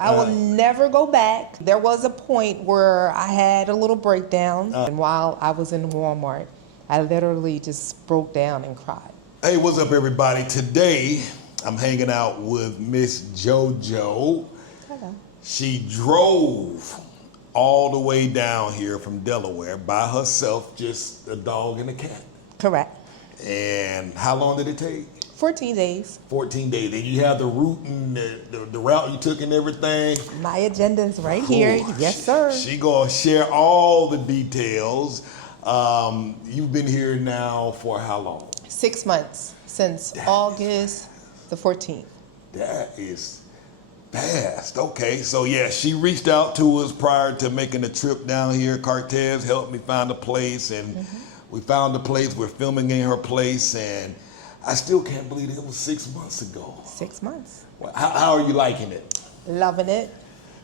I will never go back. There was a point where I had a little breakdown, and while I was in Walmart, I literally just broke down and cried. Hey, what's up, everybody? Today, I'm hanging out with Miss JoJo. Hello. She drove all the way down here from Delaware by herself, just a dog and a cat. Correct. And how long did it take? 14 days. 14 days. And you have the route and the route you took and everything? My agenda is right here. Yes, sir. She gonna share all the details. You've been here now for how long? 6 months, since August the 14th. That is fast. Okay, so yeah, she reached out to us prior to making the trip down here. Cartez helped me find a place, and we found a place. We're filming in her place, and I still can't believe it was 6 months ago. 6 months. Well, how are you liking it? Loving it.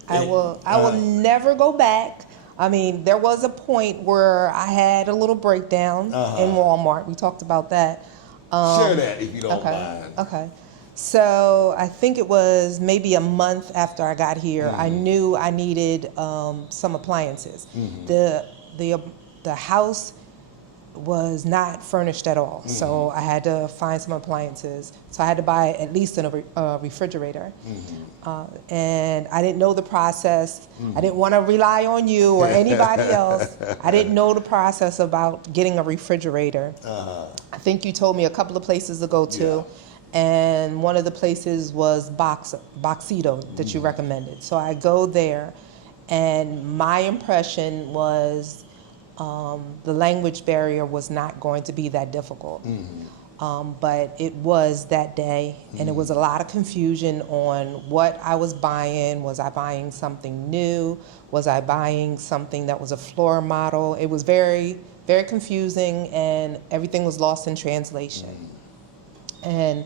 I will never go back. I mean, there was a point where I had a little breakdown in Walmart. We talked about that. Share that if you don't mind. Okay. So I think it was maybe a month after I got here. I knew I needed some appliances. The house was not furnished at all, so I had to find some appliances. So I had to buy at least a refrigerator, and I didn't know the process. I didn't want to rely on you or anybody else. I didn't know the process about getting a refrigerator. I think you told me a couple of places to go to, and one of the places was Boxito that you recommended. So I go there, and my impression was the language barrier was not going to be that difficult. But it was that day, and it was a lot of confusion on what I was buying. Was I buying something new? Was I buying something that was a floor model? It was very, very confusing, and everything was lost in translation. And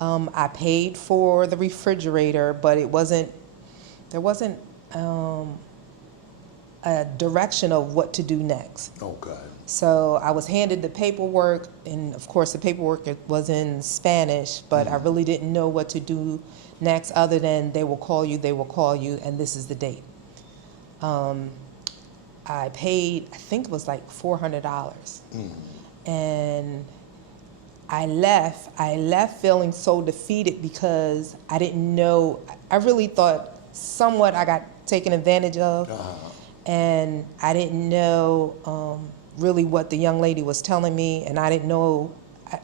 I paid for the refrigerator, but there wasn't a direction of what to do next. Okay. So I was handed the paperwork, and of course the paperwork was in Spanish, but I really didn't know what to do next other than they will call you, and this is the date. I paid, I think it was like $400. And I left feeling so defeated because I didn't know, I really thought somewhat I got taken advantage of. And I didn't know really what the young lady was telling me, and I didn't know,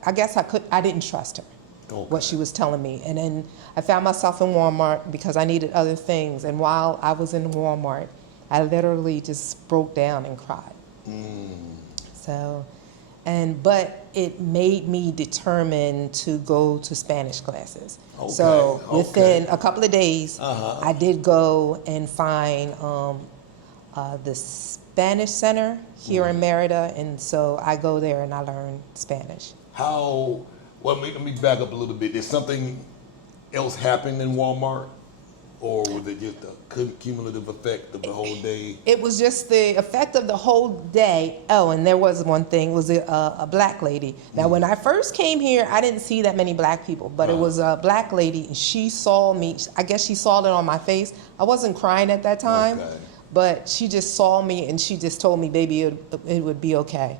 I guess I didn't trust her, what she was telling me. And then I found myself in Walmart because I needed other things, and while I was in Walmart, I literally just broke down and cried. But it made me determined to go to Spanish classes. So within a couple of days, I did go and find the Spanish Center here in Merida, and so I go there and I learn Spanish. Well, let me back up a little bit. Did something else happen in Walmart, or was it just a cumulative effect of the whole day? It was just the effect of the whole day. Oh, and there was one thing, was a black lady. Now, when I first came here, I didn't see that many black people, but it was a black lady, and she saw me. I guess she saw it on my face. I wasn't crying at that time. But she just saw me, and she just told me, baby, it would be okay.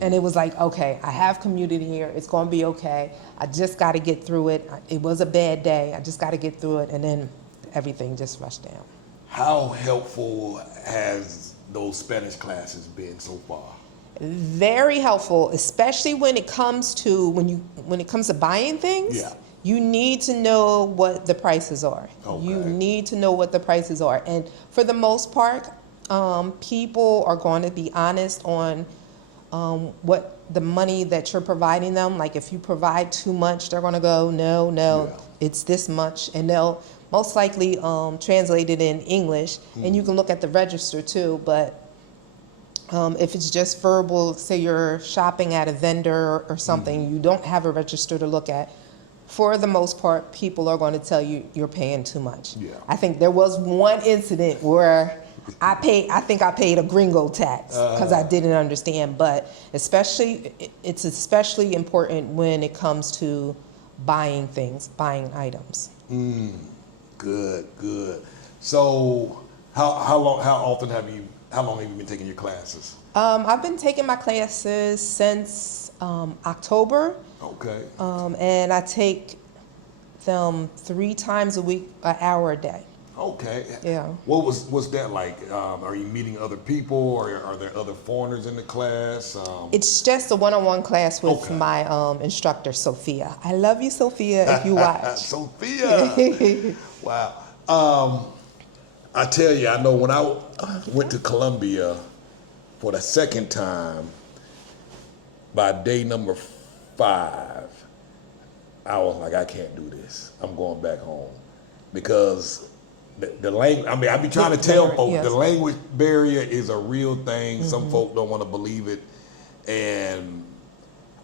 And it was like, okay, I have community here. It's going to be okay. I just got to get through it. It was a bad day. I just got to get through it. And then everything just rushed down. How helpful has those Spanish classes been so far? Very helpful, especially when it comes to buying things. You need to know what the prices are. You need to know what the prices are. And for the most part, people are going to be honest on what the money that you're providing them. Like if you provide too much, they're going to go, no, it's this much. And they'll most likely translate it in English. And you can look at the register too. But if it's just verbal, say you're shopping at a vendor or something, you don't have a register to look at. For the most part, people are going to tell you you're paying too much. I think there was one incident where I think I paid a gringo tax because I didn't understand. But it's especially important when it comes to buying things, buying items. Good, good. So how long have you been taking your classes? I've been taking my classes since October. Okay. And I take them 3 times a week, an hour a day. Okay. Yeah. What's that like? Are you meeting other people, or are there other foreigners in the class? It's just a one-on-one class with Okay. my instructor, Sophia. I love you, Sophia, if you watch. Sophia. Wow. I tell you, I know when I went to Colombia for the second time, by day number 5, I was like, I can't do this. I'm going back home. Because the language, I mean, I be trying to tell folks, yes. the language barrier is a real thing. Some folk don't want to believe it. And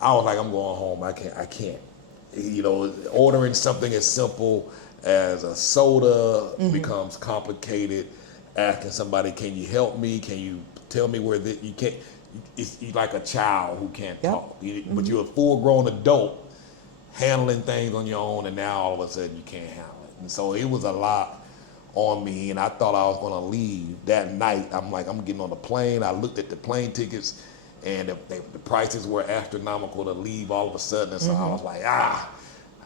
I was like, I'm going home. I can't. You know, ordering something as simple as a soda becomes complicated. Asking somebody, can you help me? Can you tell me where you can't? You're like a child who can't talk, but you're a full-grown adult handling things on your own, and now all of a sudden you can't handle it. And so it was a lot on me, and I thought I was going to leave that night. I'm like, I'm getting on the plane. I looked at the plane tickets, and the prices were astronomical to leave all of a sudden. And so I was like,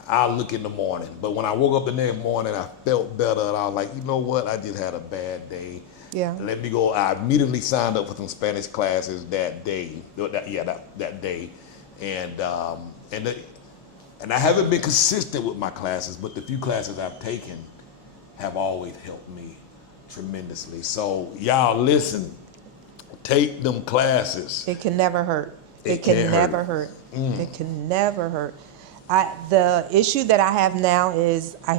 I'll look in the morning. But when I woke up the next morning, I felt better, and I was like, you know what? I just had a bad day. Yeah. Let me go. I immediately signed up for some Spanish classes that day. That day, and I haven't been consistent with my classes, but the few classes I've taken have always helped me tremendously. So y'all listen, take them classes. It can never hurt. It can't can never hurt. It can never hurt. The issue that I have now is I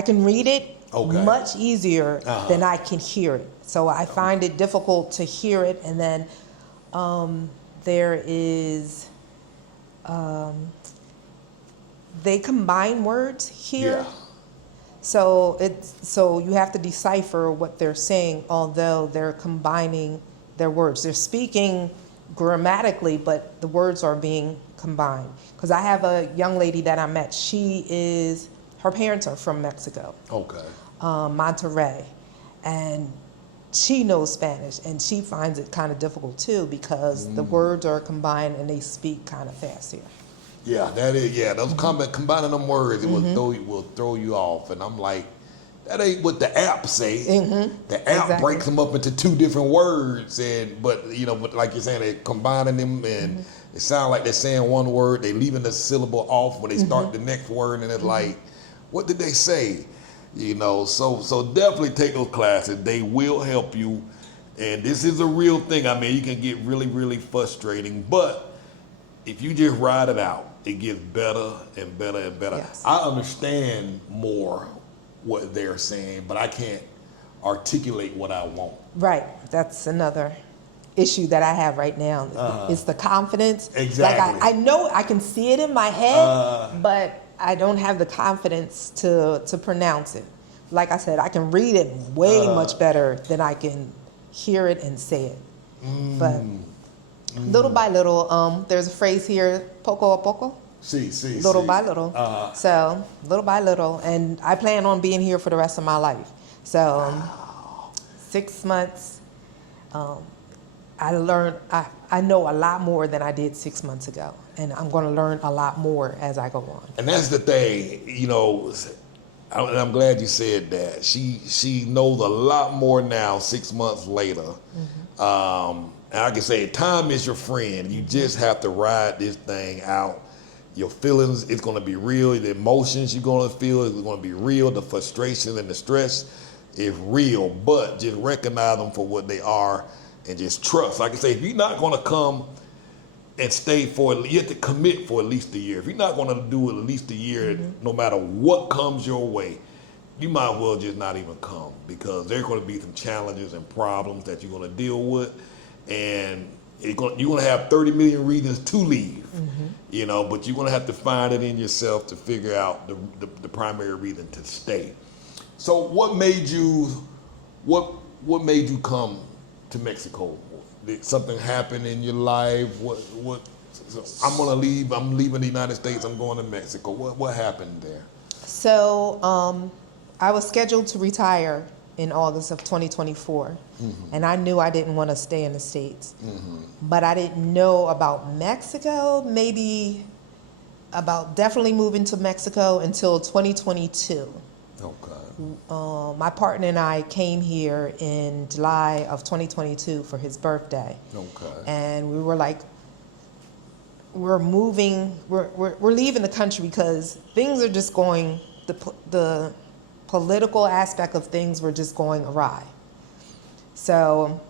can read it much easier than I can hear it. So I find it difficult to hear it, and then there is they combine words here. Yeah. So you have to decipher what they're saying, although they're combining their words. They're speaking grammatically, but the words are being combined. Because I have a young lady that I met. Her parents are from Mexico. Okay. Monterrey. And she knows Spanish, and she finds it kind of difficult too, because the words are combined and they speak kind of fast here. Yeah, that is. Yeah, those combining them words, it will throw you off. And I'm like, that ain't what the app say. The app breaks them up into 2 different words, but like you're saying, they're combining them, and it sounds like they're saying one word, they leaving the syllable off when they start the next word, and it's like, what did they say? So definitely take those classes. They will help you, and this is a real thing. I mean, you can get really, really frustrating, but if you just ride it out, it gets better and better and better. Yes. I understand more what they're saying, but I can't articulate what I want. Right. That's another issue that I have right now. It's the confidence. Exactly. Like I know I can see it in my head, but I don't have the confidence to pronounce it. Like I said, I can read it way much better than I can hear it and say it. But little by little, there's a phrase here, poco a poco. Little by little. So little by little, and I plan on being here for the rest of my life. So 6 months, I learned. I know a lot more than I did 6 months ago, and I'm going to learn a lot more as I go on. And that's the thing, and I'm glad you said that. She knows a lot more now, 6 months later. And I can say, time is your friend. You just have to ride this thing out. Your feelings, it's going to be real. The emotions you're going to feel is going to be real. The frustration and the stress is real. But just recognize them for what they are and just trust. Like I say, if you're not going to come and stay you have to commit for at least a year. If you're not going to do it at least a year, no matter what comes your way, you might as well just not even come, because there's going to be some challenges and problems that you're going to deal with. And you're going to have 30 million reasons to leave, but you're going to have to find it in yourself to figure out the primary reason to stay. So what made you come to Mexico? Did something happen in your life? So I'm going to leave. I'm leaving the United States. I'm going to Mexico. What happened there? So I was scheduled to retire in August of 2024, and I knew I didn't want to stay in the States. But I didn't know about Mexico, maybe about definitely moving to Mexico until 2022. Okay. My partner and I came here in July of 2022 for his birthday. Okay. And we were like, we're leaving the country because things are just going, the political aspect of things were just going awry. So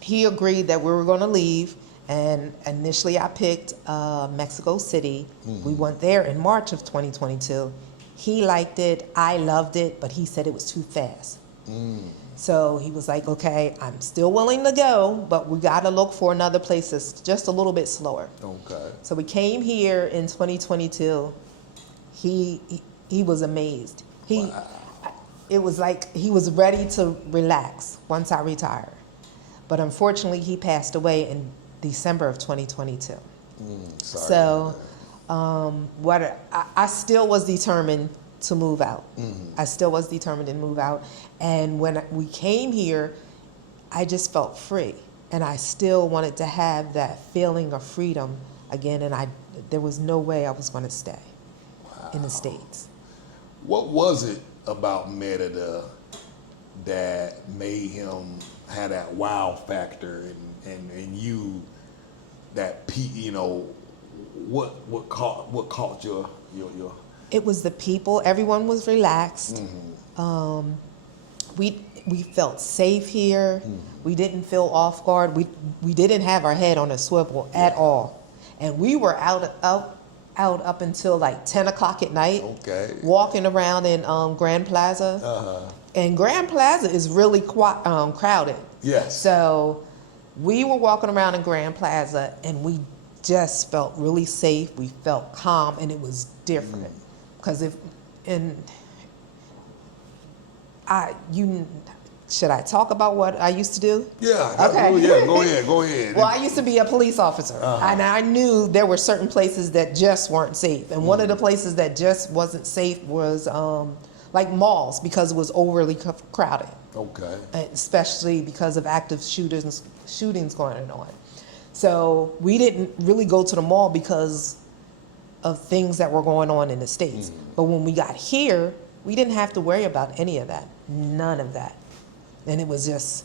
he agreed that we were going to leave, and initially I picked Mexico City. We went there in March of 2022. He liked it, I loved it, but he said it was too fast. So he was like, okay, I'm still willing to go, but we got to look for another place that's just a little bit slower. Okay. So we came here in 2022. He was amazed. It was like he was ready to relax once I retired. But unfortunately, he passed away in December of 2022. Sorry. So I still was determined to move out. I still was determined to move out. And when we came here, I just felt free. And I still wanted to have that feeling of freedom again. And there was no way I was going to stay in the States. What was it about Merida that made him have that wow factor and you, that what caught your It was the people. Everyone was relaxed. We felt safe here. We didn't feel off guard. We didn't have our head on a swivel at all. And we were out up until like 10 o'clock at night. Okay. Walking around in Grand Plaza. And Grand Plaza is really crowded. Yes. So we were walking around in Grand Plaza, and we just felt really safe. We felt calm, and it was different. Because should I talk about what I used to do? Yeah. Okay. Yeah. Go ahead. Well, I used to be a police officer, and I knew there were certain places that just weren't safe. And one of the places that just wasn't safe was like malls, because it was overly crowded. Okay. Especially because of active shootings going on. So we didn't really go to the mall because of things that were going on in the States. But when we got here, we didn't have to worry about any of that. None of that. And it was just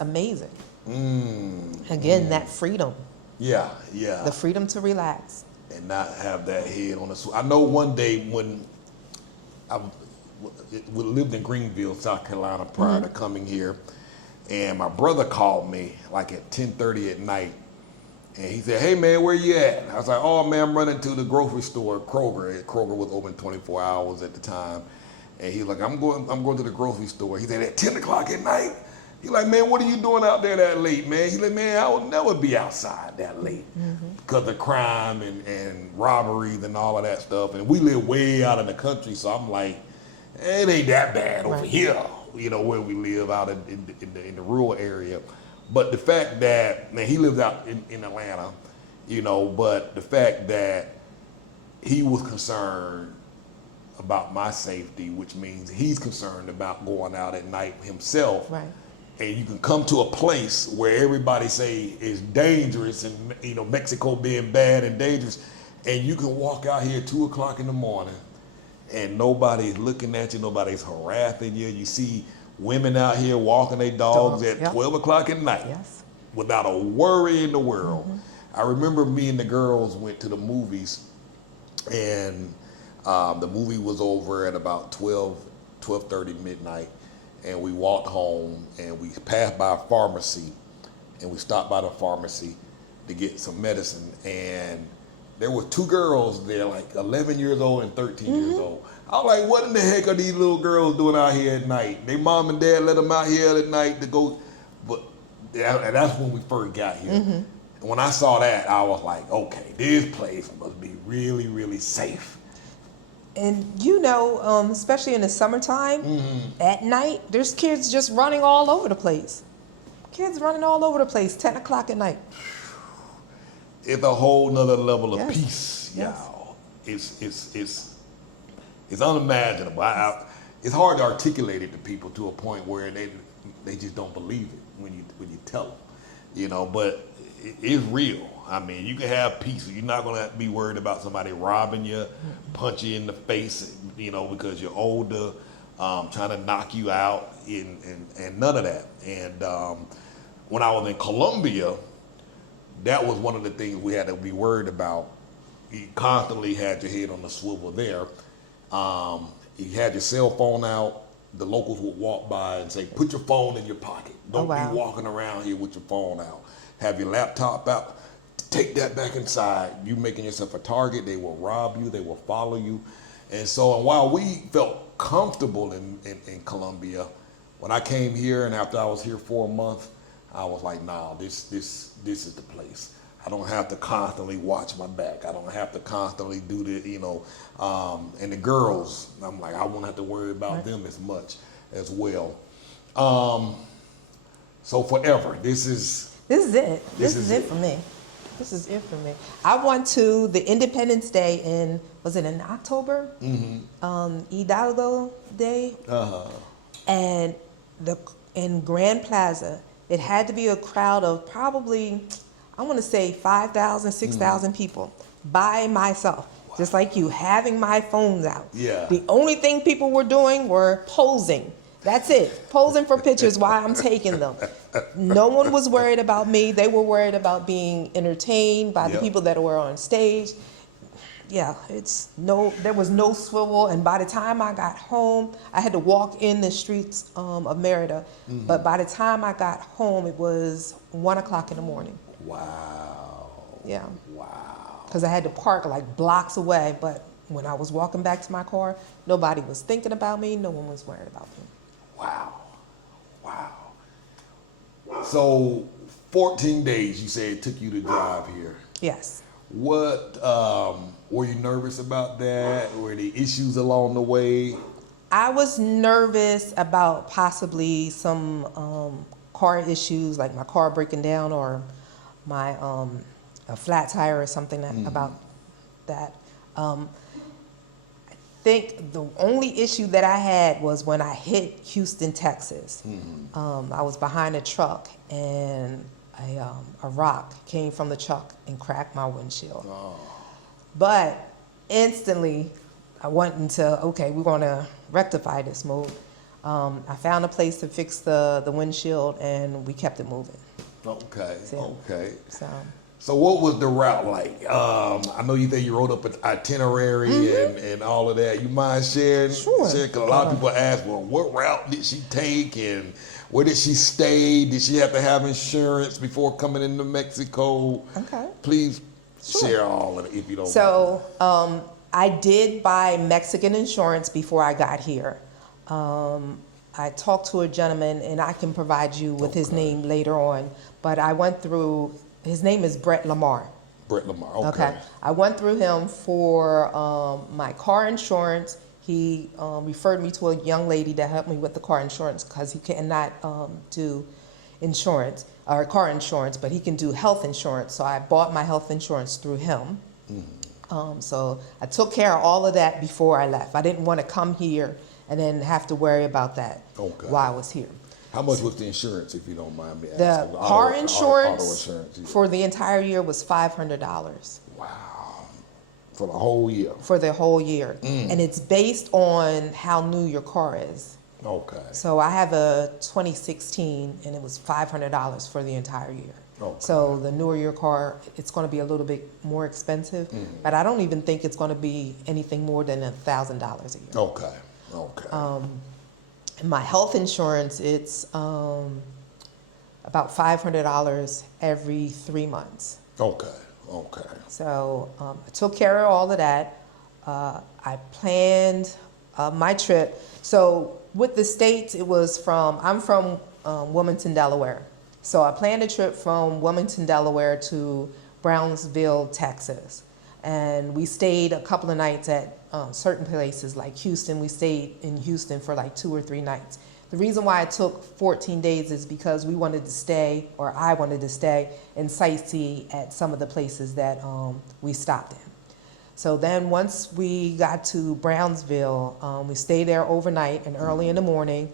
amazing. Again, that freedom. Yeah. The freedom to relax. And not have that head on the. I know one day when we lived in Greenville, South Carolina, prior to coming here, and my brother called me like at 10:30 at night, and he said, "Hey man, where you at?" I was like, "Oh man, I'm running to the grocery store, Kroger." Kroger was open 24 hours at the time, and he's like, "I'm going to the grocery store." He said, "At 10 o'clock at night?" He's like, "Man, what are you doing out there that late, man?" He's like, "Man, I would never be outside that late because of crime and robberies and all of that stuff." And we live way out in the country, so I'm like, it ain't that bad over here, where we live out in the rural area. But the fact that, man, he lives out in Atlanta, but the fact that he was concerned about my safety, which means he's concerned about going out at night himself. Right. And you can come to a place where everybody say is dangerous, and Mexico being bad and dangerous, and you can walk out here 2 o'clock in the morning and nobody's looking at you, nobody's harassing you. You see women out here walking their dogs at 12 o'clock at night without a worry in the world. I remember me and the girls went to the movies, and the movie was over at about 12:30 midnight, and we walked home, and we passed by a pharmacy, and we stopped by the pharmacy to get some medicine, and there were two girls there, like 11 years old and 13 years old. I was like, what in the heck are these little girls doing out here at night? Their mom and dad let them out here at night to go, and that's when we first got here. And when I saw that, I was like, okay, this place must be really, really safe. And especially in the summertime, at night, there's kids just running all over the place. 10 o'clock at night. It's a whole nother level of peace, y'all. It's unimaginable. it's hard to articulate it to people to a point where they just don't believe it when you tell them, you know. But it's real. I mean, you can have peace. You're not gonna be worried about somebody robbing you, punch you in the face, you know, because you're older, trying to knock you out, and none of that. And when I was in Colombia, that was one of the things we had to be worried about. You constantly had your head on the swivel there. You had your cell phone out. The locals would walk by and say, "Put your phone in your pocket. Don't be walking around here with your phone out. Have your laptop out. Take that back inside. You making yourself a target. They will rob you. They will follow you." And so, and while we felt comfortable in Colombia, when I came here and after I was here for a month, I was like, "Nah, this is the place. I don't have to constantly watch my back. I don't have to constantly do the, you know." And the girls, I'm like, I won't have to worry about them as much as well. So forever, this is it. This is it for me. This is it for me. I went to the Independence Day was it in October? Hidalgo Day. And in Grand Plaza, it had to be a crowd of probably, I want to say 5,000, 6,000 people by myself, just like you, having my phones out. Yeah. The only thing people were doing were posing. That's it. Posing for pictures while I'm taking them. No one was worried about me. They were worried about being entertained by the people that were on stage. Yeah, there was no swivel. And by the time I got home, I had to walk in the streets of Merida. But by the time I got home, it was 1 o'clock in the morning. Wow. Yeah. Wow. Because I had to park like blocks away. But when I was walking back to my car, nobody was thinking about me. No one was worried about me. Wow. Wow. So 14 days, you said it took you to drive here. Yes. What, were you nervous about that? Were there issues along the way? I was nervous about possibly some car issues, like my car breaking down or my a flat tire or something about that. I think the only issue that I had was when I hit Houston, Texas. I was behind a truck and a rock came from the truck and cracked my windshield. But instantly I went into, okay, we're going to rectify this move. I found a place to fix the windshield and we kept it moving. Okay, okay. So what was the route like? I know you think you wrote up an itinerary and all of that. You mind sharing? Sure. Because a lot of people ask, well, what route did she take and where did she stay? Did she have to have insurance before coming into Mexico? Okay. Please share all of it if you don't mind. So I did buy Mexican insurance before I got here. I talked to a gentleman, and I can provide you with his name later on, but I went through, his name is Brett Lamar. Brett Lamar, okay. I went through him for my car insurance. He referred me to a young lady that helped me with the car insurance because he cannot do insurance or car insurance, but he can do health insurance. So I bought my health insurance through him. So I took care of all of that before I left. I didn't want to come here and then have to worry about that while I was here. How much was the insurance, if you don't mind me asking? The car insurance, auto insurance for the entire year was $500. Wow. For the whole year? For the whole year. And it's based on how new your car is. Okay. So I have a 2016 and it was $500 for the entire year. Okay. So the newer your car, it's going to be a little bit more expensive, but I don't even think it's going to be anything more than $1,000 a year. Okay. Okay. My health insurance, it's about $500 every 3 months. Okay. Okay. So I took care of all of that. I planned my trip. So with the states, it was I'm from Wilmington, Delaware. So I planned a trip from Wilmington, Delaware to Brownsville, Texas. And we stayed a couple of nights at certain places like Houston. We stayed in Houston for like 2 or 3 nights. The reason why it took 14 days is because we wanted to stay, or I wanted to stay, and sightsee at some of the places that we stopped in. So then once we got to Brownsville, we stayed there overnight, and early in the morning,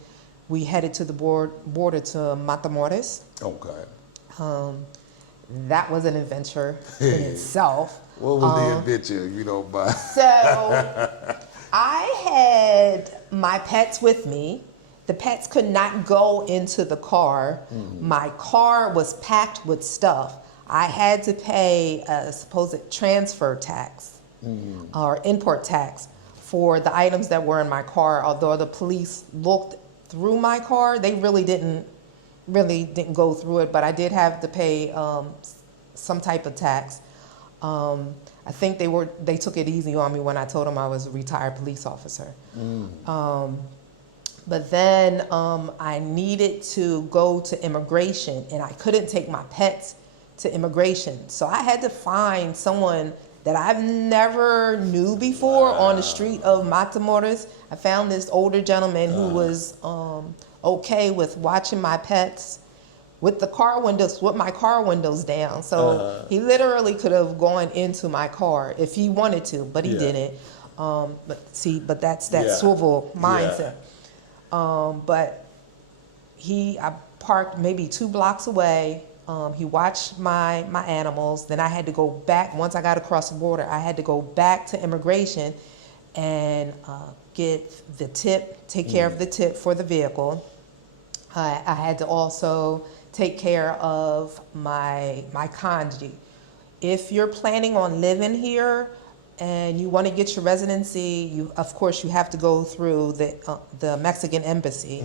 we headed to the border to Matamoros. Okay. That was an adventure in itself. What was the adventure, if you don't mind? So I had my pets with me. The pets could not go into the car. My car was packed with stuff. I had to pay a supposed transfer tax or import tax for the items that were in my car. Although the police looked through my car, they really didn't go through it, but I did have to pay some type of tax. I think they took it easy on me when I told them I was a retired police officer. But then I needed to go to immigration, and I couldn't take my pets to immigration. So I had to find someone that I've never knew before on the street of Matamoros. I found this older gentleman who was okay with watching my pets with my car windows down. So he literally could have gone into my car if he wanted to, but he didn't. But that's that swivel mindset. But I parked maybe 2 blocks away. He watched my animals. Then I had to go back. Once I got across the border, I had to go back to immigration and get the tip, take care of the tip for the vehicle. I had to also take care of my kanji. If you're planning on living here and you want to get your residency, of course you have to go through the Mexican embassy.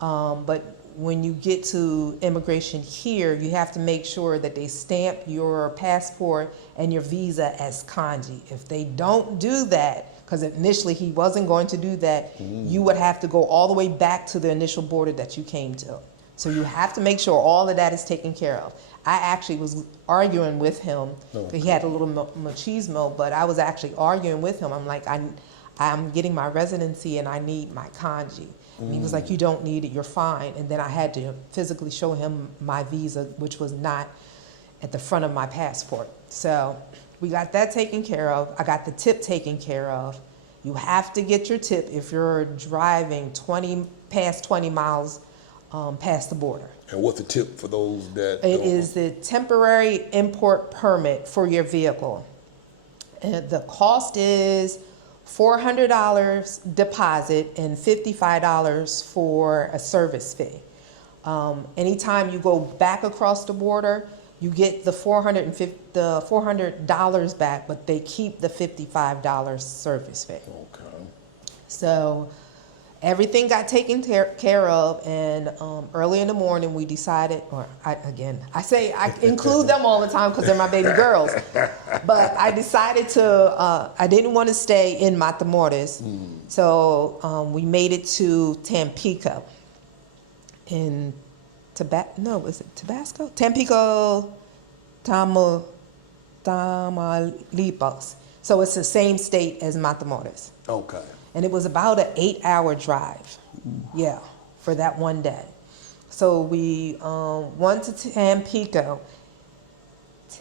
But when you get to immigration here, you have to make sure that they stamp your passport and your visa as kanji. If they don't do that, because initially he wasn't going to do that, you would have to go all the way back to the initial border that you came to. So you have to make sure all of that is taken care of. I actually was arguing with him. He had a little machismo, but I was actually arguing with him. I'm like, I'm getting my residency and I need my kanji. And he was like, you don't need it, you're fine. And then I had to physically show him my visa, which was not at the front of my passport. So we got that taken care of. I got the tip taken care of. You have to get your tip if you're driving past 20 miles past the border. And what's the tip for those that It is the temporary import permit for your vehicle. And the cost is $400 deposit and $55 for a service fee. Anytime you go back across the border, you get the $400 back, but they keep the $55 service fee. Okay. So everything got taken care of, and early in the morning we decided, I include them all the time because they're my baby girls, but I decided I didn't want to stay in Matamoros, so we made it to Tampico in Tabasco? Tampico, Tamaulipas. So it's the same state as Matamoros. Okay. And it was about an 8-hour drive, for that one day. So we went to Tampico.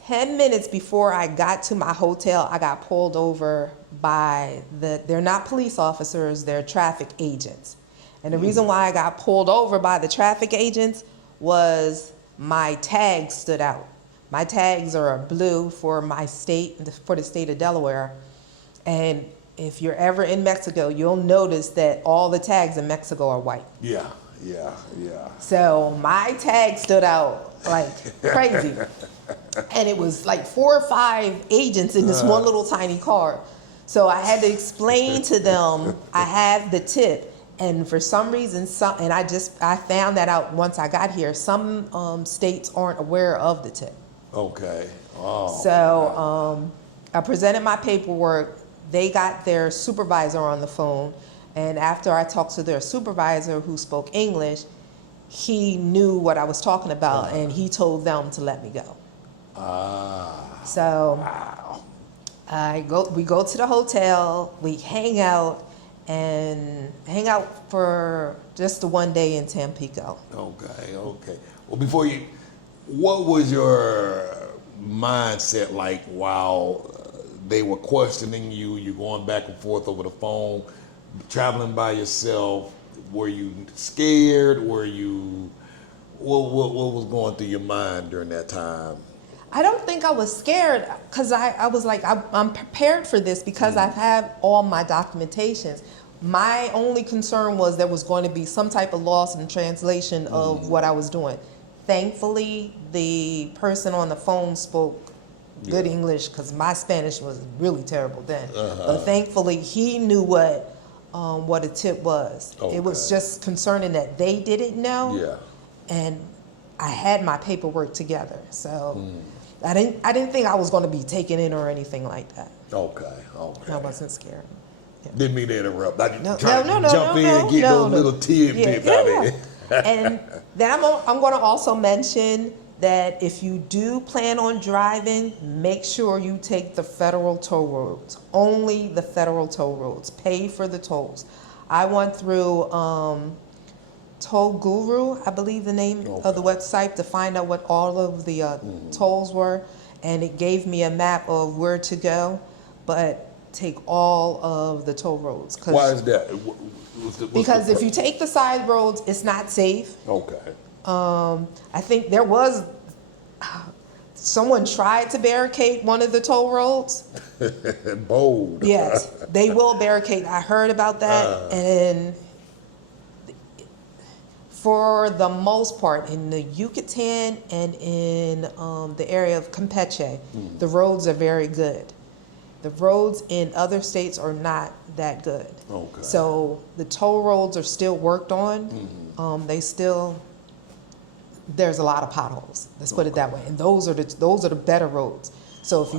10 minutes before I got to my hotel, I got pulled over by they're not police officers, they're traffic agents. And the reason why I got pulled over by the traffic agents was my tags stood out. My tags are blue for my state, for the state of Delaware. And if you're ever in Mexico, you'll notice that all the tags in Mexico are white. Yeah. So my tag stood out like crazy. And it was like 4 or 5 agents in this one little tiny car. So I had to explain to them I have the tip. And for some reason, I found that out once I got here, some states aren't aware of the tip. Okay. Oh. So I presented my paperwork. They got their supervisor on the phone, and after I talked to their supervisor who spoke English, he knew what I was talking about, and he told them to let me go. So we go to the hotel, we hang out for just the one day in Tampico. Okay. Well, what was your mindset like while they were questioning you. You're going back and forth over the phone, traveling by yourself. Were you scared? Were you? What was going through your mind during that time? I don't think I was scared because I was like, I'm prepared for this because I've had all my documentations. My only concern was there was going to be some type of loss in translation of what I was doing. Thankfully, the person on the phone spoke good English because my Spanish was really terrible then. But thankfully, he knew what a tip was. Okay. It was just concerning that they didn't know. Yeah. And I had my paperwork together, so I didn't think I was going to be taken in or anything like that. Okay. I wasn't scared. Yeah. Didn't mean to interrupt. I No, trying no, to no, jump no, in no, and get no, those no. little tidbits out of it. And then I'm going to also mention that if you do plan on driving, make sure you take the federal toll roads. Only the federal toll roads. Pay for the tolls. I went through Toll Guru, I believe the name of the website, to find out what all of the tolls were, and it gave me a map of where to go, but take all of the toll roads. Why is that? Because if you take the side roads, it's not safe. Okay. I think there was someone tried to barricade one of the toll roads. Bold. Yes, they will barricade. I heard about that, and for the most part, in the Yucatan and in the area of Campeche, the roads are very good. The roads in other states are not that good. Okay. So the toll roads are still worked on. There's a lot of potholes. Let's put it that way. And those are the better roads. So if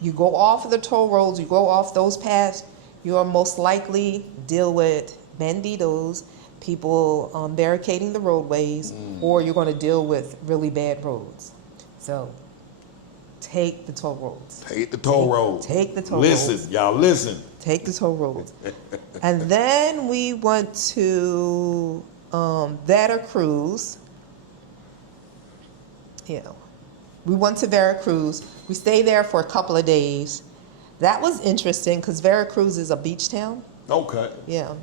you go off of the toll roads, you go off those paths, you'll most likely deal with banditos, people barricading the roadways, or you're going to deal with really bad roads. So take the toll roads. Take the toll roads. Take the toll roads. Listen, y'all listen. Take the toll roads. And then we went to Veracruz. We went to Veracruz. We stayed there for a couple of days. That was interesting because Veracruz is a beach town. Okay. Yeah.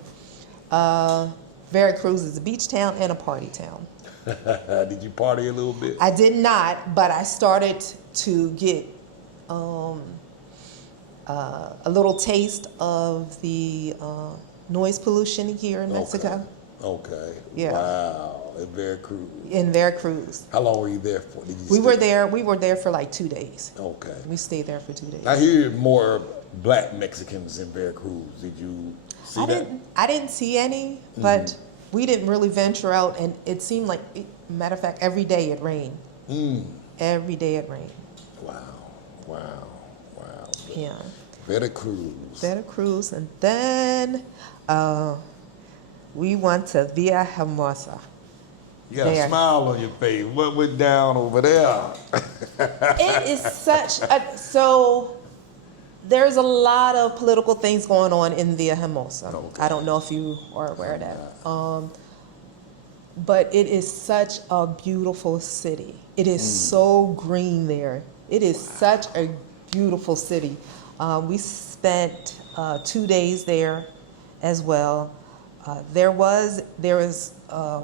Veracruz is a beach town and a party town. Did you party a little bit? I did not, but I started to get a little taste of the noise pollution here in Mexico. Okay. Yeah. Wow. In Veracruz. In Veracruz. How long were you there for? We were there for like 2 days. Okay. We stayed there for 2 days. I hear more black Mexicans in Veracruz. Did you see that? I didn't see any, but we didn't really venture out, and it seemed like, matter of fact, every day it rained. Every day it rained. Wow. Yeah. Veracruz. And then we went to Villa Hermosa. You got a smile on your face. What went down over there? It is so there's a lot of political things going on in Villa Hermosa. Okay. I don't know if you are aware of that. But it is such a beautiful city. It is so green there. It is such a beautiful city. We spent 2 days there as well. There is a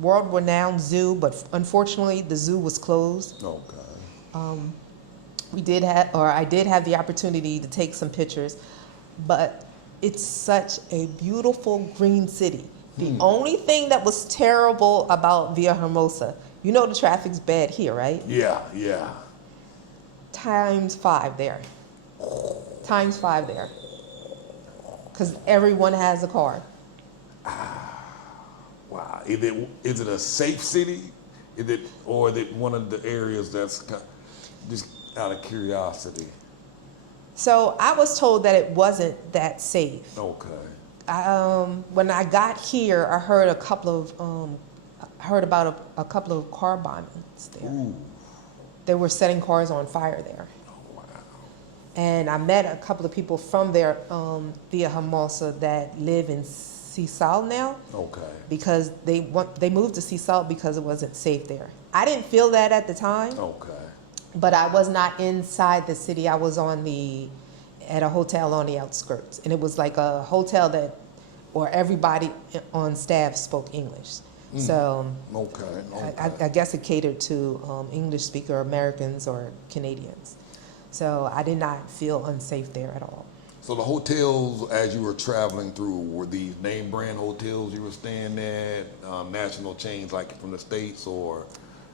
world-renowned zoo, but unfortunately the zoo was closed. Okay. I did have the opportunity to take some pictures, but it's such a beautiful green city. The only thing that was terrible about Villa Hermosa, the traffic's bad here, right? Yeah. Times 5 there. Because everyone has a car. Wow. Is it a safe city? Is it one of the areas that's just out of curiosity? So I was told that it wasn't that safe. Okay. When I got here, I heard about a couple of car bombings there. Ooh. They were setting cars on fire there. Oh, wow. And I met a couple of people from there, Villa Hermosa, that live in Sisal now. Okay. Because they moved to Sisal because it wasn't safe there. I didn't feel that at the time. Okay. but I was not inside the city. I was at a hotel on the outskirts, and it was like a hotel or everybody on staff spoke English. So I guess it catered to English speaker Americans or Canadians. So I did not feel unsafe there at all. So the hotels, as you were traveling through, were these name brand hotels you were staying at, national chains like from the States, or?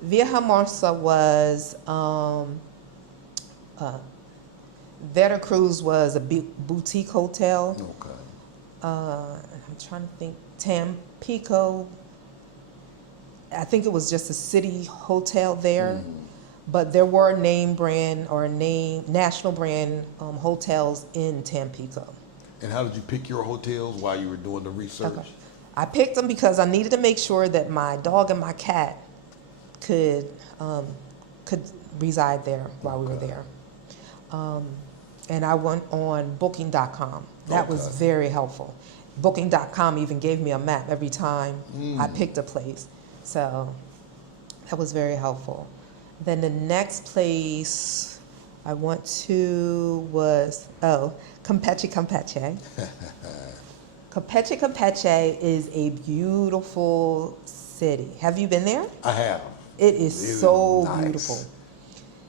Villahermosa was, Veracruz was a boutique hotel. Okay. I'm trying to think, Tampico, I think it was just a city hotel there. But there were name brand or national brand hotels in Tampico. And how did you pick your hotels while you were doing the research? Okay. I picked them because I needed to make sure that my dog and my cat could reside there while we were there. And I went on Booking.com. That was very helpful. Booking.com even gave me a map every time I picked a place. So that was very helpful. Then the next place I went to was, Campeche, Campeche. Campeche, Campeche is a beautiful city. Have you been there? I have. It is so beautiful.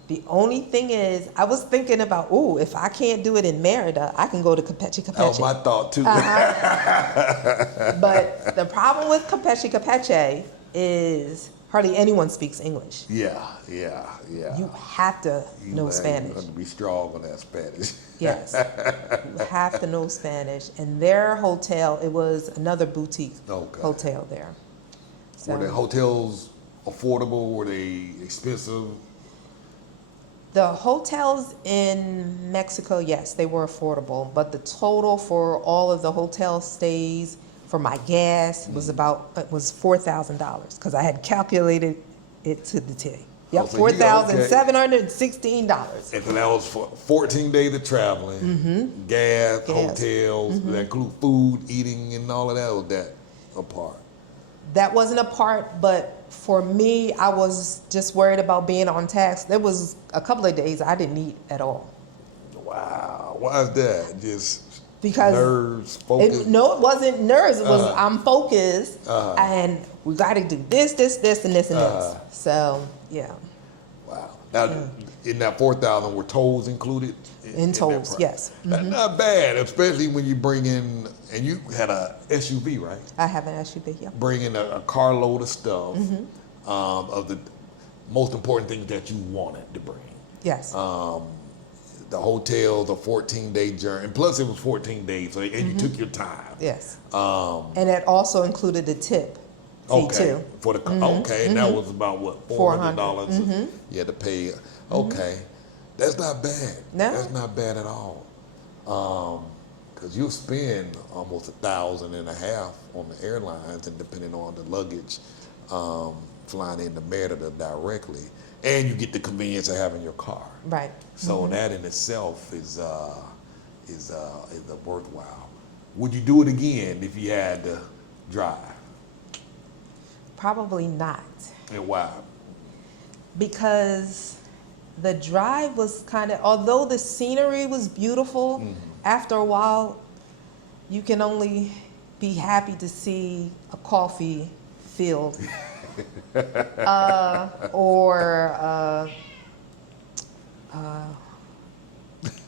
The only thing is, I was thinking about, if I can't do it in Merida, I can go to Campeche, Campeche. That was my thought too. But the problem with Campeche, Campeche is hardly anyone speaks English. Yeah. You have to know Spanish. You have to be strong on that Spanish. Yes, you have to know Spanish. And their hotel, it was another boutique hotel there. So, were the hotels affordable? Were they expensive? The hotels in Mexico, yes, they were affordable. But the total for all of the hotel stays, for my gas, was $4,000 because I had calculated it to the T. Yep, so $4,716. And so that was for 14 days of traveling, gas, hotels, that include food, eating, and all of that. Was that a part? That wasn't a part, but for me, I was just worried about being on tax. There was a couple of days I didn't eat at all. Wow, why is that? Just because nerves, focus? It wasn't nerves. It was I'm focused, and we got to do this, and this, and this. So, yeah. Wow. Now, in that 4,000, were tolls included? In tolls, yes. That's not bad, especially when you bring in, and you had a SUV, right? I have an SUV, yeah. Bring in a carload of stuff, of the most important things that you wanted to bring. Yes. The hotel, the 14-day journey, and plus it was 14 days, so and you took your time. Yes. And it also included a tip fee too. For the and that was about what, $400 you had to pay. Okay, that's not bad. No, that's not bad at all. Because you'll spend almost $1,500 on the airlines, and depending on the luggage, flying into Merida directly. And you get the convenience of having your car. Right. So that in itself is worthwhile. Would you do it again if you had to drive? Probably not. And why? Because the drive was kind of, although the scenery was beautiful, after a while, you can only be happy to see a coffee field. Or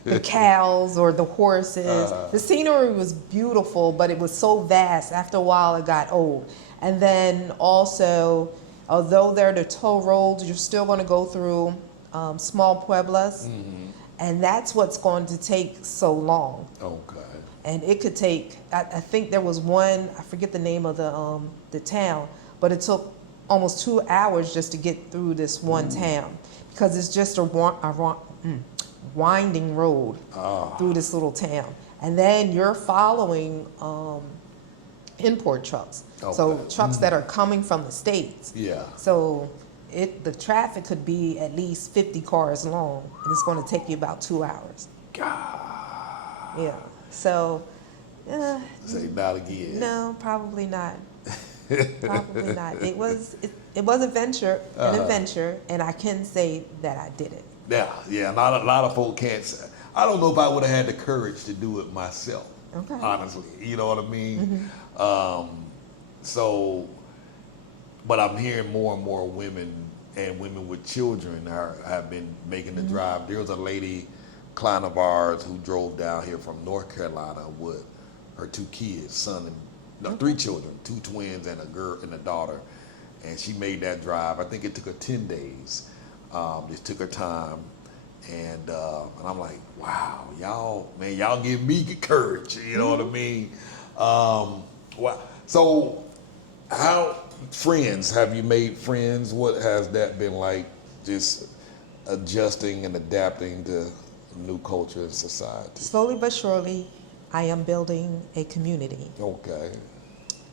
the cows or the horses. The scenery was beautiful, but it was so vast. After a while, it got old. And then also, although they're the toll roads, you're still going to go through small pueblos, and that's what's going to take so long. Okay. And it could take. I think there was one. I forget the name of the town, but it took almost 2 hours just to get through this one town, because it's just a winding road through this little town. And then you're following import trucks. So trucks that are coming from the States. Yeah. So the traffic could be at least 50 cars long, and it's going to take you about 2 hours. God. Yeah. So. Say not again. No, probably not. Probably not. It was an adventure, and I can say that I did it. Yeah. A lot of folk can't say. I don't know if I would have had the courage to do it myself. Okay. Honestly, you know what I mean. Mm-hmm. So, but I'm hearing more and more women and women with children have been making the drive. There was a lady, client of ours, who drove down here from North Carolina with her 2 kids, son and no, 3 children, 2 twins and a girl and a daughter, and she made that drive. I think it took her 10 days. Just took her time, and I'm like, wow, y'all give me courage. You know what I mean? Wow. So, how have you made friends? What has that been like? Just adjusting and adapting to new culture and society. Slowly but surely, I am building a community. Okay.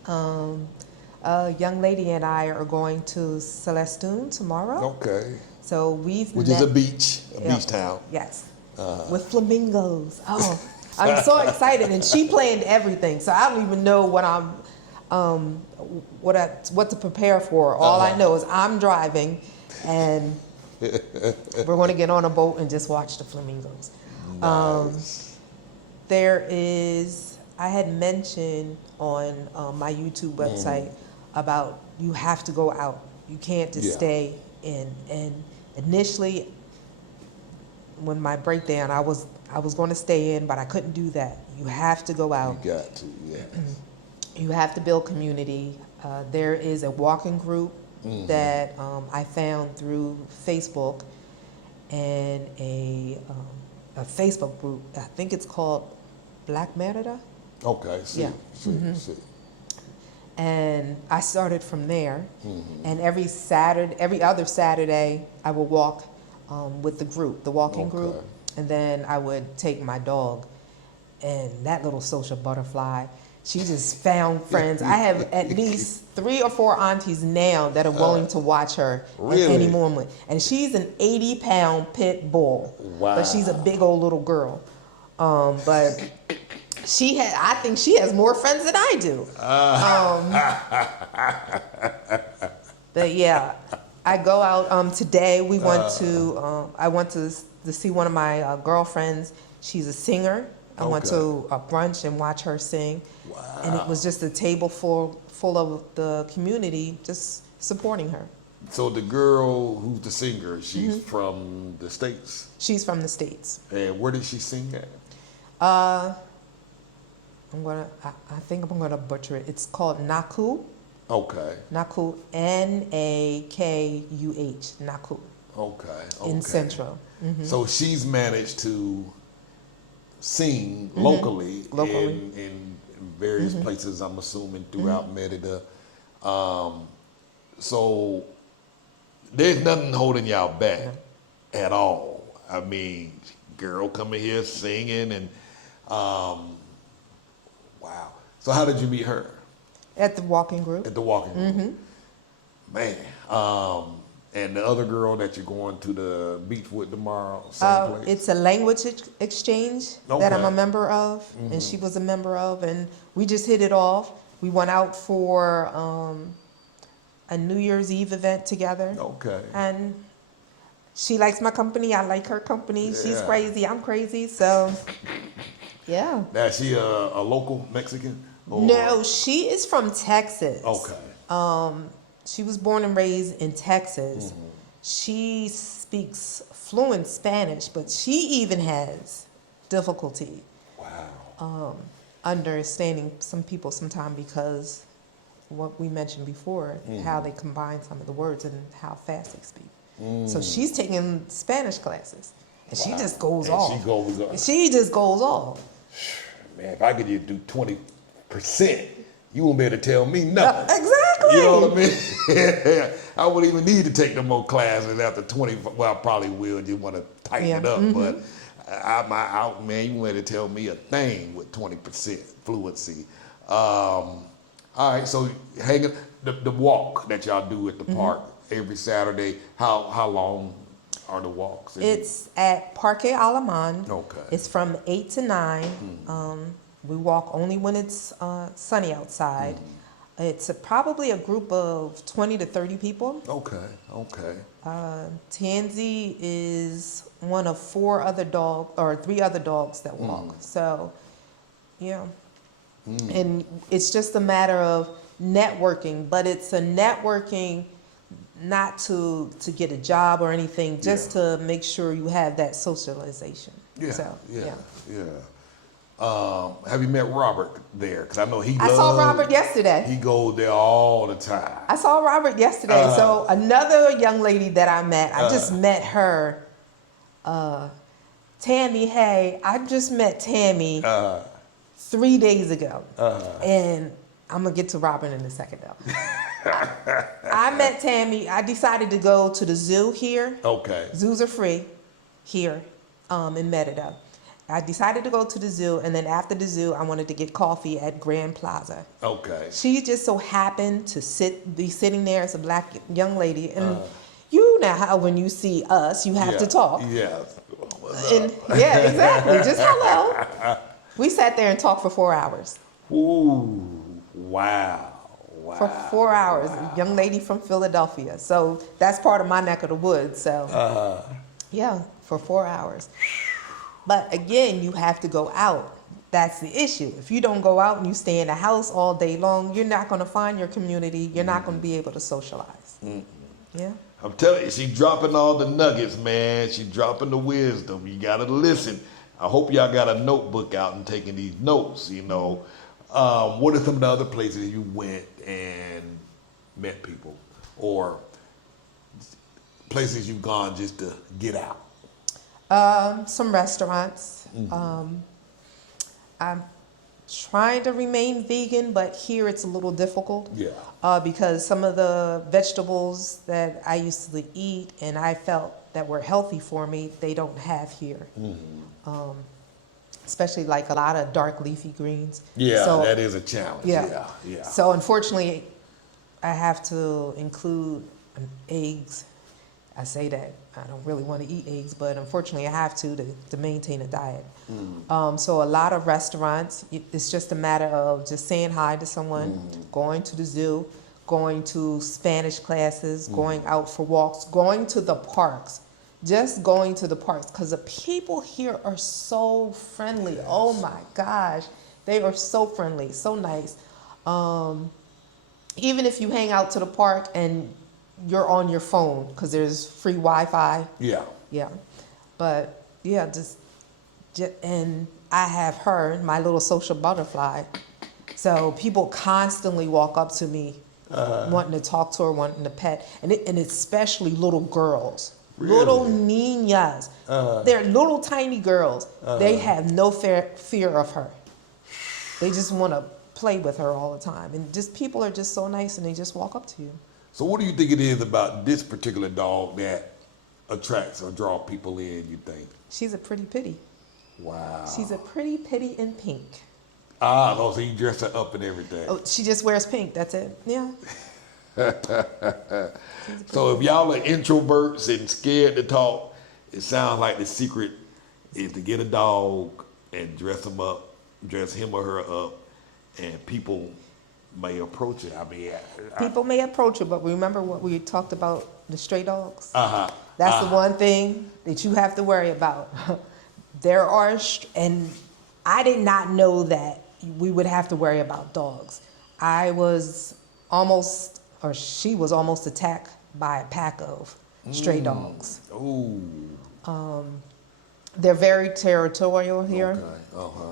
A young lady and I are going to Celestine tomorrow. Okay. So Which is a beach town. Yes. With flamingos. Oh, I'm so excited, and she planned everything. So I don't even know what to prepare for. All I know is I'm driving, and we're going to get on a boat and just watch the flamingos. Nice. I had mentioned on my YouTube website about you have to go out. You can't just stay in. And initially, when my breakdown, I was going to stay in, but I couldn't do that. You have to go out. You got to, yeah. You have to build community. There is a walking group that I found through Facebook, and a Facebook group. I think it's called Black Merida. Okay. See. And I started from there. And every other Saturday, I would walk with the group, the walking group, and then I would take my dog, and that little social butterfly. She just found friends. I have at least 3 or 4 aunties now that are willing to watch her at any moment. And she's an 80-pound pit bull. Wow. But she's a big old little girl. But I think she has more friends than I do. But yeah, I go out today. I went to see one of my girlfriends. She's a singer. I went to a brunch and watch her sing. Wow. And it was just a table full of the community just supporting her. So the girl who's the singer, she's from the States? She's from the States. And where did she sing at? I think I'm gonna butcher it. It's called Naku. Okay. Naku, Nakuh, Naku. Okay. In Central. So she's managed to sing locally. In various places, I'm assuming, throughout Merida. So there's nothing holding y'all back at all. I mean, girl coming here singing and wow. So how did you meet her? At the walking group. At the walking group. Man. And the other girl that you're going to the beach with tomorrow, same place? It's a language exchange that I'm a member of, and she was a member of, and we just hit it off. We went out for a New Year's Eve event together. Okay. And she likes my company, I like her company. Yeah. She's crazy, I'm crazy, so yeah. Now, is she a local Mexican? Or? No, she is from Texas. Okay. She was born and raised in Texas. She speaks fluent Spanish, but she even has difficulty understanding some people sometimes because what we mentioned before, how they combine some of the words and how fast they speak. So she's taking Spanish classes, and she just goes off. She just goes off. Man, if I could just do 20%, you won't be able to tell me nothing. Exactly. You know what I mean? I wouldn't even need to take no more classes after 20. Well, I probably will. Just want to tighten it up. But man, you want to tell me a thing with 20% fluency. All right, so hanging the walk that y'all do at the park every Saturday. How long are the walks? It's at Parque Alamán. Okay. It's from 8 to 9. We walk only when it's sunny outside. It's probably a group of 20 to 30 people. Okay. Tansy is one of three other dogs that walk. So, yeah. And it's just a matter of networking, but it's a networking not to get a job or anything, just to make sure you have that socialization. Have you met Robert there? Because I know I saw Robert yesterday. He goes there all the time. I saw Robert yesterday. So another young lady that I met, I just met her. Tammy, hey, I just met Tammy 3 days ago. And I'm going to get to Robert in a second, though. I met Tammy. I decided to go to the zoo here. Okay. Zoos are free here in Merida. I decided to go to the zoo, and then after the zoo, I wanted to get coffee at Grand Plaza. Okay. She just so happened to be sitting there as a black young lady, and you know how when you see us, you have to talk. Yeah. Yeah, exactly. Just hello. We sat there and talked for 4 hours. Ooh, wow. For 4 hours, a young lady from Philadelphia. So that's part of my neck of the woods. So yeah, for 4 hours. But again, you have to go out. That's the issue. If you don't go out and you stay in the house all day long, you're not going to find your community. You're not going to be able to socialize. Yeah. I'm telling you, she's dropping all the nuggets, man. She's dropping the wisdom. You got to listen. I hope y'all got a notebook out and taking these notes, you know. What are some of the other places you went and met people, or places you've gone just to get out? Some restaurants. I'm trying to remain vegan, but here it's a little difficult. Yeah. Because some of the vegetables that I used to eat and I felt that were healthy for me, they don't have here. Especially like a lot of dark leafy greens. Yeah, so, that is a challenge. Yeah. So unfortunately, I have to include eggs. I say that I don't really want to eat eggs, but unfortunately I have to maintain a diet. So a lot of restaurants, it's just a matter of just saying hi to someone, going to the zoo, going to Spanish classes, going out for walks, going to the parks. Just going to the parks, because the people here are so friendly. Yes. Oh my gosh, they are so friendly, so nice. Even if you hang out to the park and you're on your phone, because there's free Wi-Fi. Yeah. But yeah, just and I have her, my little social butterfly. So people constantly walk up to me, wanting to talk to her, wanting to pet, and especially little girls. Really? Little niñas. They're little tiny girls. They have no fear of her. They just want to play with her all the time. And just people are just so nice, and they just walk up to you. So what do you think it is about this particular dog that attracts or draws people in, you think? She's a pretty pitty. Wow. She's a pretty pitty in pink. So you dress her up and everything. Oh, she just wears pink. That's it. Yeah. So if y'all are introverts and scared to talk, it sounds like the secret is to get a dog and dress him or her up, and people may approach it. I mean, people may approach it, but remember what we talked about, the stray dogs? That's the one thing that you have to worry about. There are, and I did not know that we would have to worry about dogs. I was almost, or she was almost attacked by a pack of stray dogs. They're very territorial here.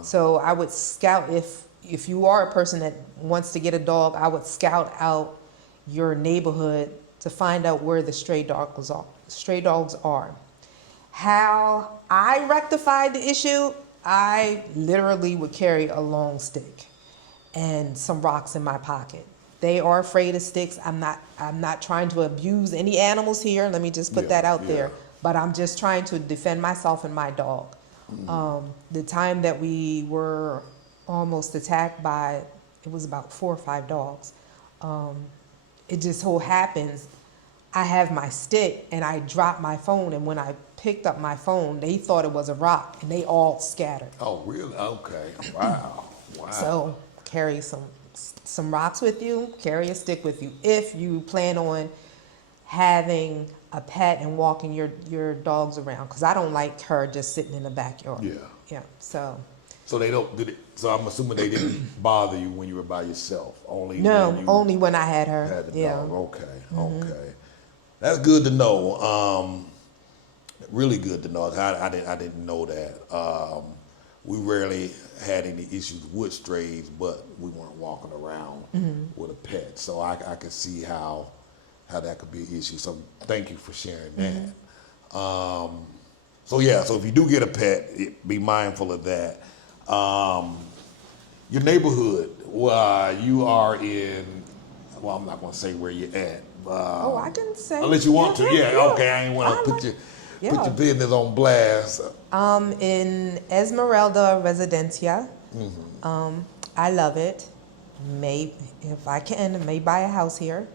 So I would scout, if you are a person that wants to get a dog, I would scout out your neighborhood to find out where the stray dogs are. How I rectified the issue, I literally would carry a long stick and some rocks in my pocket. They are afraid of sticks. I'm not trying to abuse any animals here. Let me just put that out there. But I'm just trying to defend myself and my dog. The time that we were almost attacked by, it was about 4 or 5 dogs. It just so happens I have my stick and I dropped my phone, and when I picked up my phone, they thought it was a rock and they all scattered. Oh, really? Okay. Wow. So carry some some rocks with you, carry a stick with you if you plan on having a pet and walking your dogs around, because I don't like her just sitting in the backyard. Yeah. So they don't do it. So I'm assuming they didn't bother you when you were by yourself. Only when I had her. Had the Yeah. dog. Okay. That's good to know. Really good to know. I didn't know that. We rarely had any issues with strays, but we weren't walking around with a pet. So I could see how that could be an issue. So thank you for sharing that. So if you do get a pet, be mindful of that. Your neighborhood, you are in, well, I'm not going to say where you're at. I can say. Unless you want to. Okay. I ain't want to put your business on blast. In Esmeralda Residencia. I love it. If I can, may buy a house here.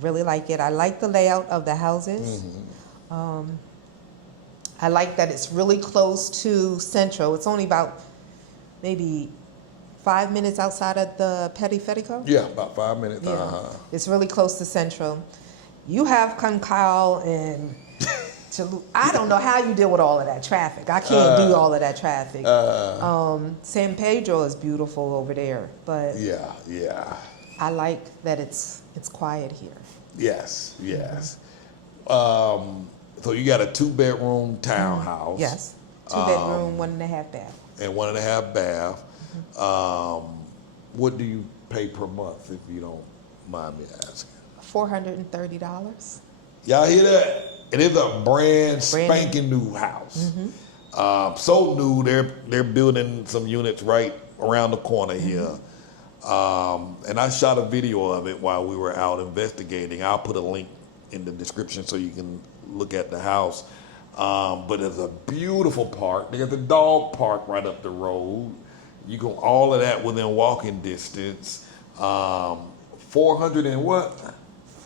Really like it. I like the layout of the houses. I like that it's really close to Central. It's only about maybe 5 minutes outside of the Periférico. Yeah, about 5 minutes. Yeah. It's really close to Central. You have Concal and I don't know how you deal with all of that traffic. I can't do all of that traffic. San Pedro is beautiful over there, but yeah. I like that it's quiet here. Yes. So you got a 2-bedroom townhouse. Yes, 2-bedroom, 1.5 bath. And 1.5 bath. What do you pay per month, if you don't mind me asking? $430. Y'all hear that? It is a brand spanking new house. So new, they're building some units right around the corner here. And I shot a video of it while we were out investigating. I'll put a link in the description so you can look at the house. But it's a beautiful park. There's a dog park right up the road. You go all of that within walking distance. 400 and what?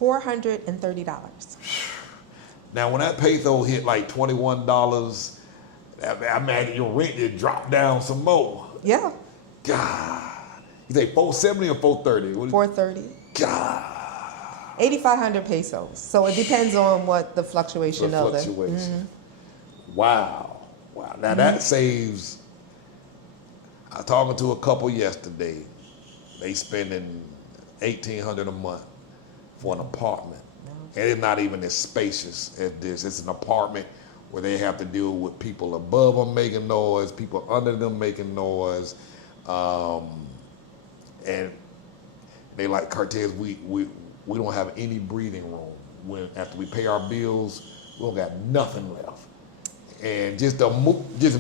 $430. Now, when that peso hit like $21, I imagine your rent did drop down some more. Yeah. God. You say 470 or 430? 430. God. 8,500 pesos. So it depends on what the fluctuation of it. Wow. Now that saves. I was talking to a couple yesterday. They spending $1,800 a month for an apartment. And it's not even as spacious as this. It's an apartment where they have to deal with people above them making noise, people under them making noise. And they like, Cortez, we don't have any breathing room. After we pay our bills, we don't got nothing left. And just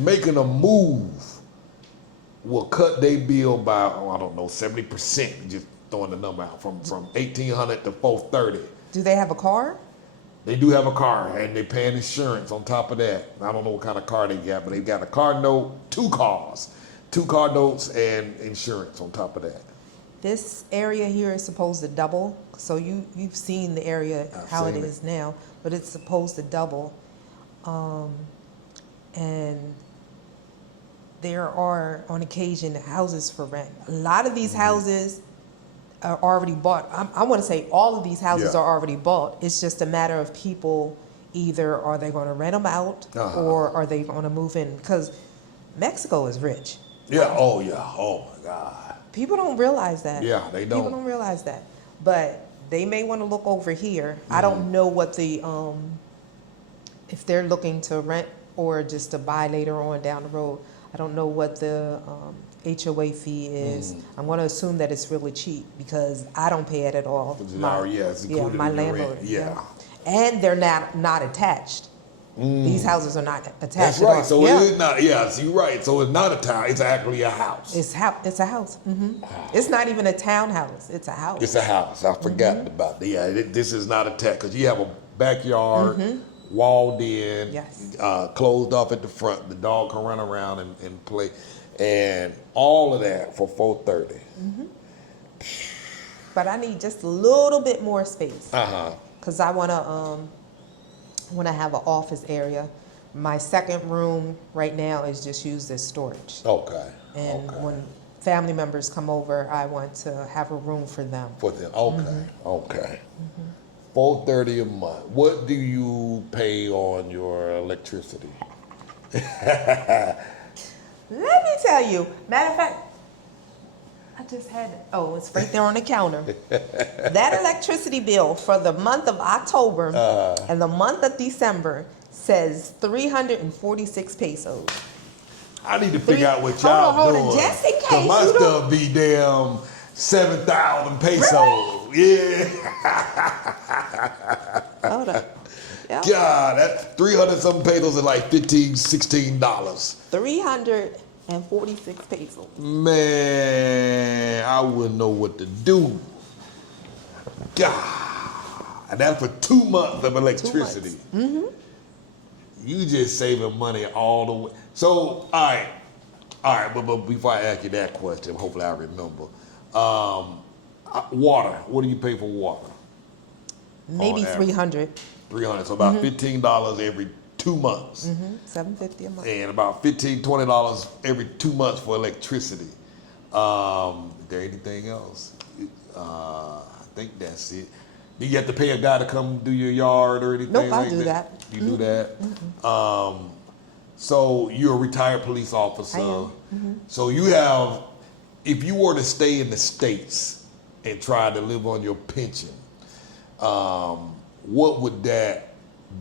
making a move will cut their bill by, I don't know, 70%, just throwing the number out, from $1,800 to $430. Do they have a car? They do have a car, and they're paying insurance on top of that. I don't know what kind of car they got, but they got a car note, 2 cars. 2 car notes and insurance on top of that. This area here is supposed to double. So you've seen the area, how it is now, but it's supposed to double. And there are, on occasion, houses for rent. A lot of these houses are already bought. I want to say all of these houses are already bought. It's just a matter of people, either are they going to rent them out or are they going to move in? Because Mexico is rich. Yeah. Oh, yeah. Oh, my God. People don't realize that. Yeah, they don't. People don't realize that. But they may want to look over here. I don't know what the, if they're looking to rent or just to buy later on down the road. I don't know what the HOA fee is. I'm going to assume that it's really cheap because I don't pay it at all. It's included my in your landlord. rent. Yeah. And they're not attached. These houses are not attached. That's right. So it is not. Yeah, so you're right. So it's not a town. It's actually a house. It's a house. It's not even a townhouse. It's a house. It's a house. I forgot about that. Yeah, this is not attached because you have a backyard, walled in, closed off at the front. The dog can run around and play, and all of that for $430. But I need just a little bit more space. Because I want to have an office area. My second room right now is just used as storage. Okay. And when family members come over, I want to have a room for them. For them, okay, okay. $430 a month. What do you pay on your electricity? Let me tell you. Matter of fact, I just had it. Oh, it's right there on the counter. That electricity bill for the month of October and the month of December says 346 pesos. I need to figure out what y'all doing. Just in case. 'Cause my stuff be damn 7,000 pesos. Really? Yeah. Hold up. Yep. God, that 300 something pesos is like $15, $16. 346 pesos. Man, I wouldn't know what to do. God, and that's for 2 months of electricity. 2 months. You just saving money all the way. So, all right, but before I ask you that question, hopefully I remember. Water, what do you pay for water? Maybe 300. 300, so about $15 every 2 months. $7.50 a month. And about $15, $20 every 2 months for electricity. Is there anything else? I think that's it. Do you have to pay a guy to come do your yard or anything? Nope, like I do that. You do that? So you're a retired police officer. I am. So you have, if you were to stay in the States and try to live on your pension, what would that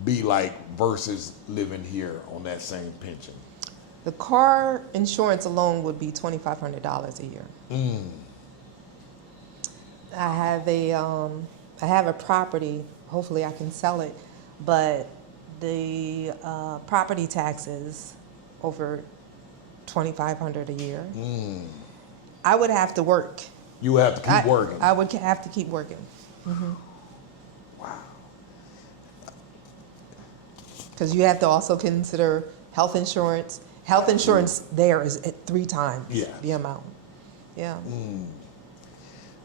be like versus living here on that same pension? The car insurance alone would be $2,500 a year. I have a property. Hopefully, I can sell it, but the property taxes over $2,500 a year. I would have to work. You have to keep working. I would have to keep working. Wow. Because you have to also consider health insurance. Health insurance there is at 3 times the amount. Yeah.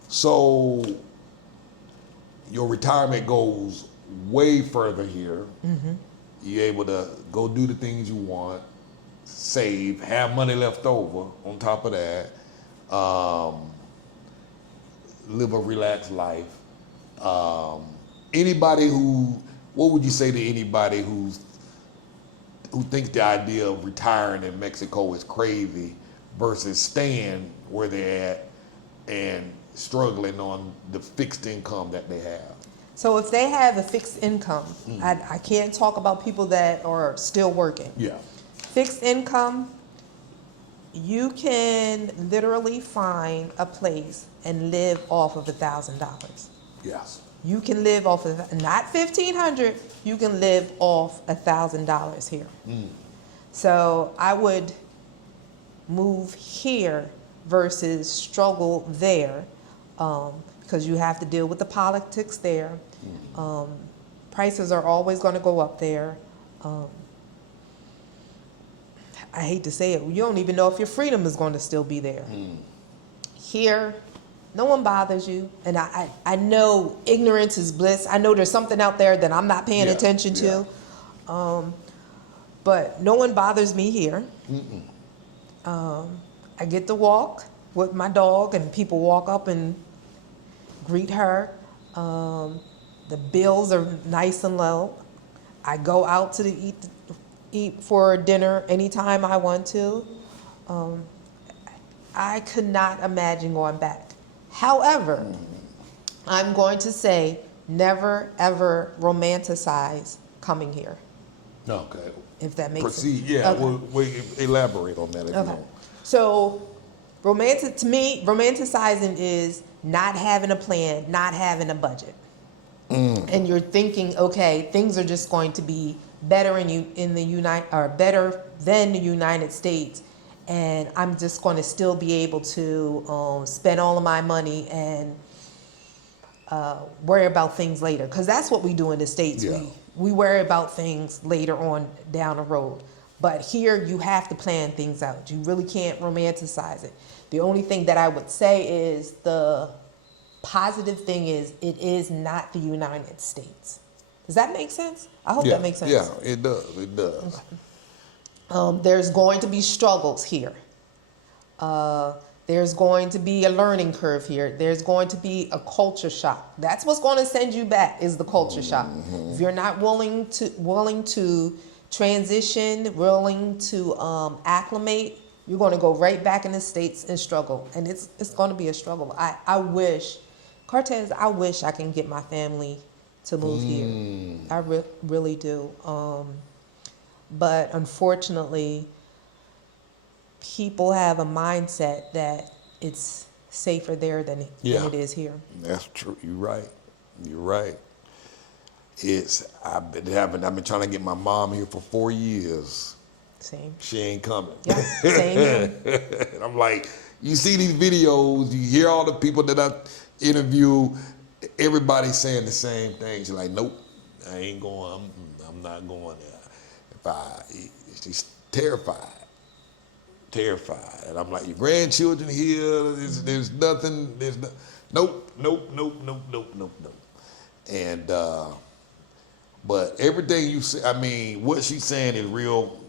So your retirement goes way further here. You're able to go do the things you want, save, have money left over on top of that, live a relaxed life. What would you say to anybody who thinks the idea of retiring in Mexico is crazy versus staying where they're at and struggling on the fixed income that they have? So if they have a fixed income, I can't talk about people that are still working. Yeah. Fixed income, you can literally find a place and live off of $1,000. Yes. You can live off of, not $1,500, you can live off $1,000 here. So I would move here versus struggle there, because you have to deal with the politics there. Prices are always going to go up there. I hate to say it, you don't even know if your freedom is going to still be there. Here, no one bothers you. And I know ignorance is bliss. I know there's something out there that I'm not paying attention to. But no one bothers me here. I get to walk with my dog and people walk up and greet her. The bills are nice and low. I go out to eat for dinner anytime I want to. I could not imagine going back. However, I'm going to say never ever romanticize coming here. Okay. If that makes Proceed. sense. Yeah, Okay. we'll elaborate on that if you Okay. want. So, to me, romanticizing is not having a plan, not having a budget. And you're thinking, okay, things are just going to be better better than the United States, and I'm just going to still be able to spend all of my money and worry about things later. Because that's what we do in the States. Yeah. We worry about things later on down the road. But here you have to plan things out. You really can't romanticize it. The only thing that I would say is the positive thing is it is not the United States. Does that make sense? I hope that makes sense. Yeah, it does. It does. Okay. There's going to be struggles here. There's going to be a learning curve here. There's going to be a culture shock. That's what's going to send you back is the culture shock. If you're not willing to transition, willing to acclimate, you're going to go right back in the States and struggle. And it's going to be a struggle. I wish, Cortez, I wish I can get my family to move here. I really do. But unfortunately, people have a mindset that it's safer there than it is here. That's true. You're right. You're right. I've been trying to get my mom here for 4 years. Same. She ain't coming. Yeah, same here. And I'm like, you see these videos, you hear all the people that I interview, everybody's saying the same thing. She's like, nope, I ain't going. I'm not going there. She's terrified. And I'm like, your grandchildren here, there's nothing, nope. And, but everything you say, I mean, what she's saying is real.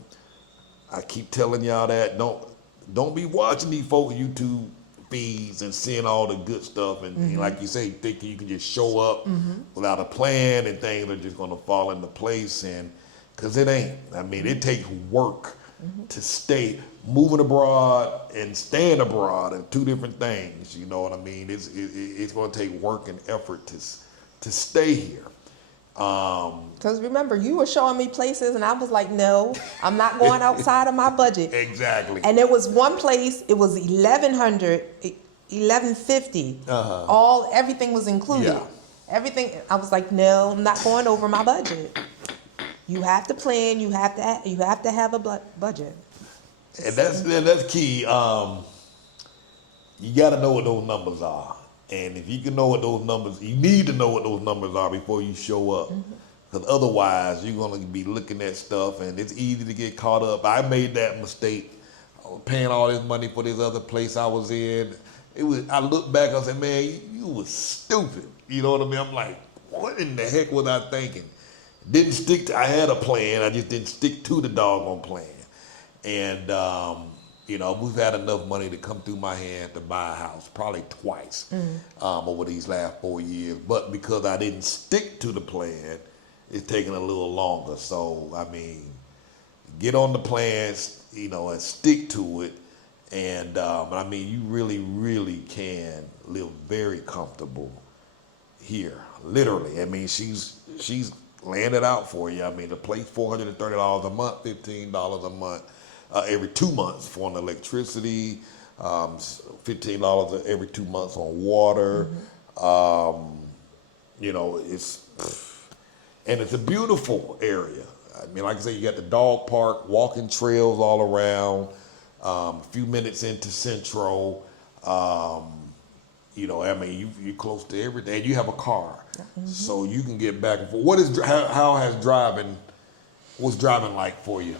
I keep telling y'all that, don't be watching these folks YouTube feeds and seeing all the good stuff and like you say, thinking you can just show up without a plan and things are just gonna fall into place, and cause it ain't. I mean, it takes work to stay. Moving abroad and staying abroad are two different things. You know what I mean? It's going to take work and effort to stay here. Because remember, you were showing me places, and I was like, no, I'm not going outside of my budget. Exactly. And there was one place, it was $1,150. Everything was included. Yeah. Everything. I was like, no, I'm not going over my budget. You have to plan. You have to have a budget. And that's key. You got to know what those numbers are, and if you can know what those numbers, you need to know what those numbers are before you show up, because otherwise you're gonna be looking at stuff, and it's easy to get caught up. I made that mistake. I was paying all this money for this other place I was in. I look back, I said, man, you was stupid. You know what I mean? I'm like, what in the heck was I thinking? I had a plan. I just didn't stick to the doggone plan. And, we've had enough money to come through my hand to buy a house, probably twice over these last 4 years. But because I didn't stick to the plan, it's taking a little longer. So, I mean, get on the plans, and stick to it. And, I mean, you really, really can live very comfortable here, literally. I mean, she's laying it out for you. I mean, the place, $430 a month, $15 a month. Every 2 months for an electricity, $15 every 2 months on water. It's a beautiful area. I mean, like I say, you got the dog park, walking trails all around. A few minutes into Central. I mean, you're close to everything. And you have a car, so you can get back and forth. What's driving like for you?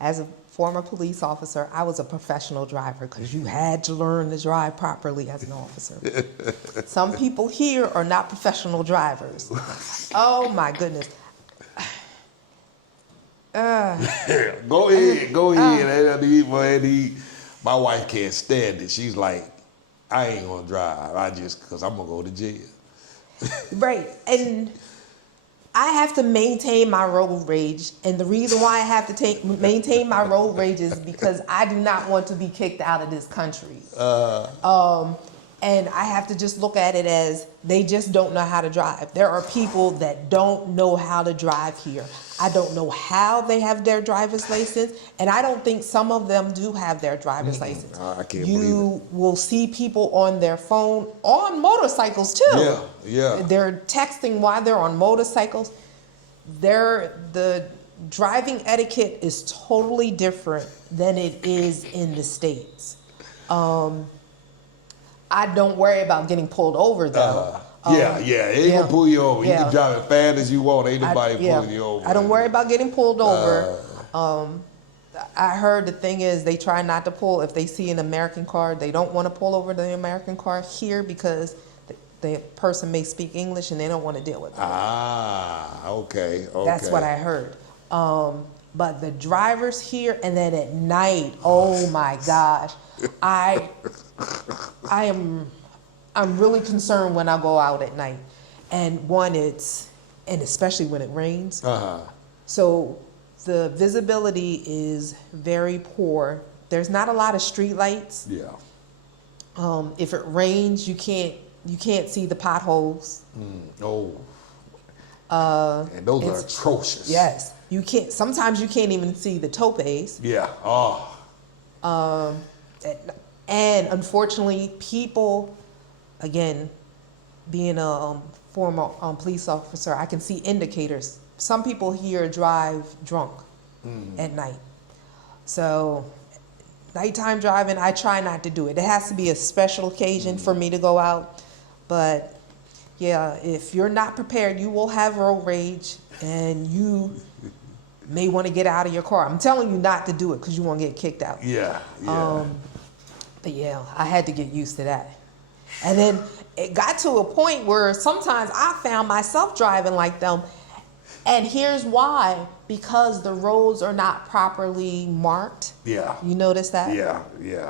As a former police officer, I was a professional driver because you had to learn to drive properly as an officer. Some people here are not professional drivers. Oh my goodness. Go ahead. My wife can't stand it. She's like, I ain't gonna drive. Because I'm gonna go to jail. Right. And I have to maintain my road rage. And the reason why I have to maintain my road rage is because I do not want to be kicked out of this country. And I have to just look at it as they just don't know how to drive. There are people that don't know how to drive here. I don't know how they have their driver's license, and I don't think some of them do have their driver's license. I can't believe it. You will see people on their phone, on motorcycles too. Yeah. They're texting while they're on motorcycles. The driving etiquette is totally different than it is in the States. I don't worry about getting pulled over though. It ain't gonna pull you over. You can drive as fast as you want. Ain't nobody pulling you over. I don't worry about getting pulled over. I heard the thing is they try not to pull if they see an American car. They don't want to pull over the American car here because the person may speak English and they don't want to deal with it. Okay. That's what I heard. But the drivers here, and then at night, oh my gosh, I'm really concerned when I go out at night. And and especially when it rains. So the visibility is very poor. There's not a lot of street lights. Yeah. If it rains, you can't see the potholes. And those are atrocious. Yes. Sometimes you can't even see the topes. Yeah. And unfortunately, people, again, being a former police officer, I can see indicators. Some people here drive drunk at night. So nighttime driving, I try not to do it. It has to be a special occasion for me to go out. But yeah, if you're not prepared, you will have road rage, and you may want to get out of your car. I'm telling you not to do it because you won't get kicked out. Yeah. But yeah, I had to get used to that. And then it got to a point where sometimes I found myself driving like them. And here's why: because the roads are not properly marked. Yeah. You notice that? Yeah.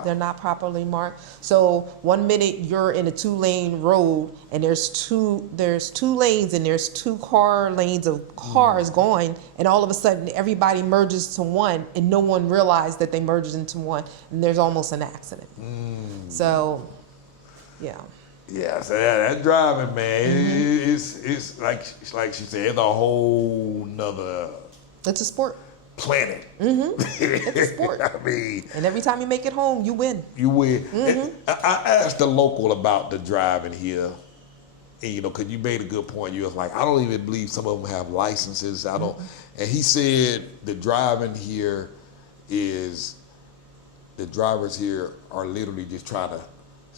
They're not properly marked. So 1 minute you're in a 2-lane road, and there's two lanes, and there's 2 car lanes of cars going, and all of a sudden everybody merges to one, and no one realized that they merged into one, and there's almost an accident. So, yeah. Yeah, so that driving, man, it's like she said, it's a whole nother. It's a sport. Planet. It's a sport. I mean, and every time you make it home, you win. You win. I asked the local about the driving here, and because you made a good point. You was like, I don't even believe some of them have licenses. I don't. And he said the driving here is, the drivers here are literally just trying to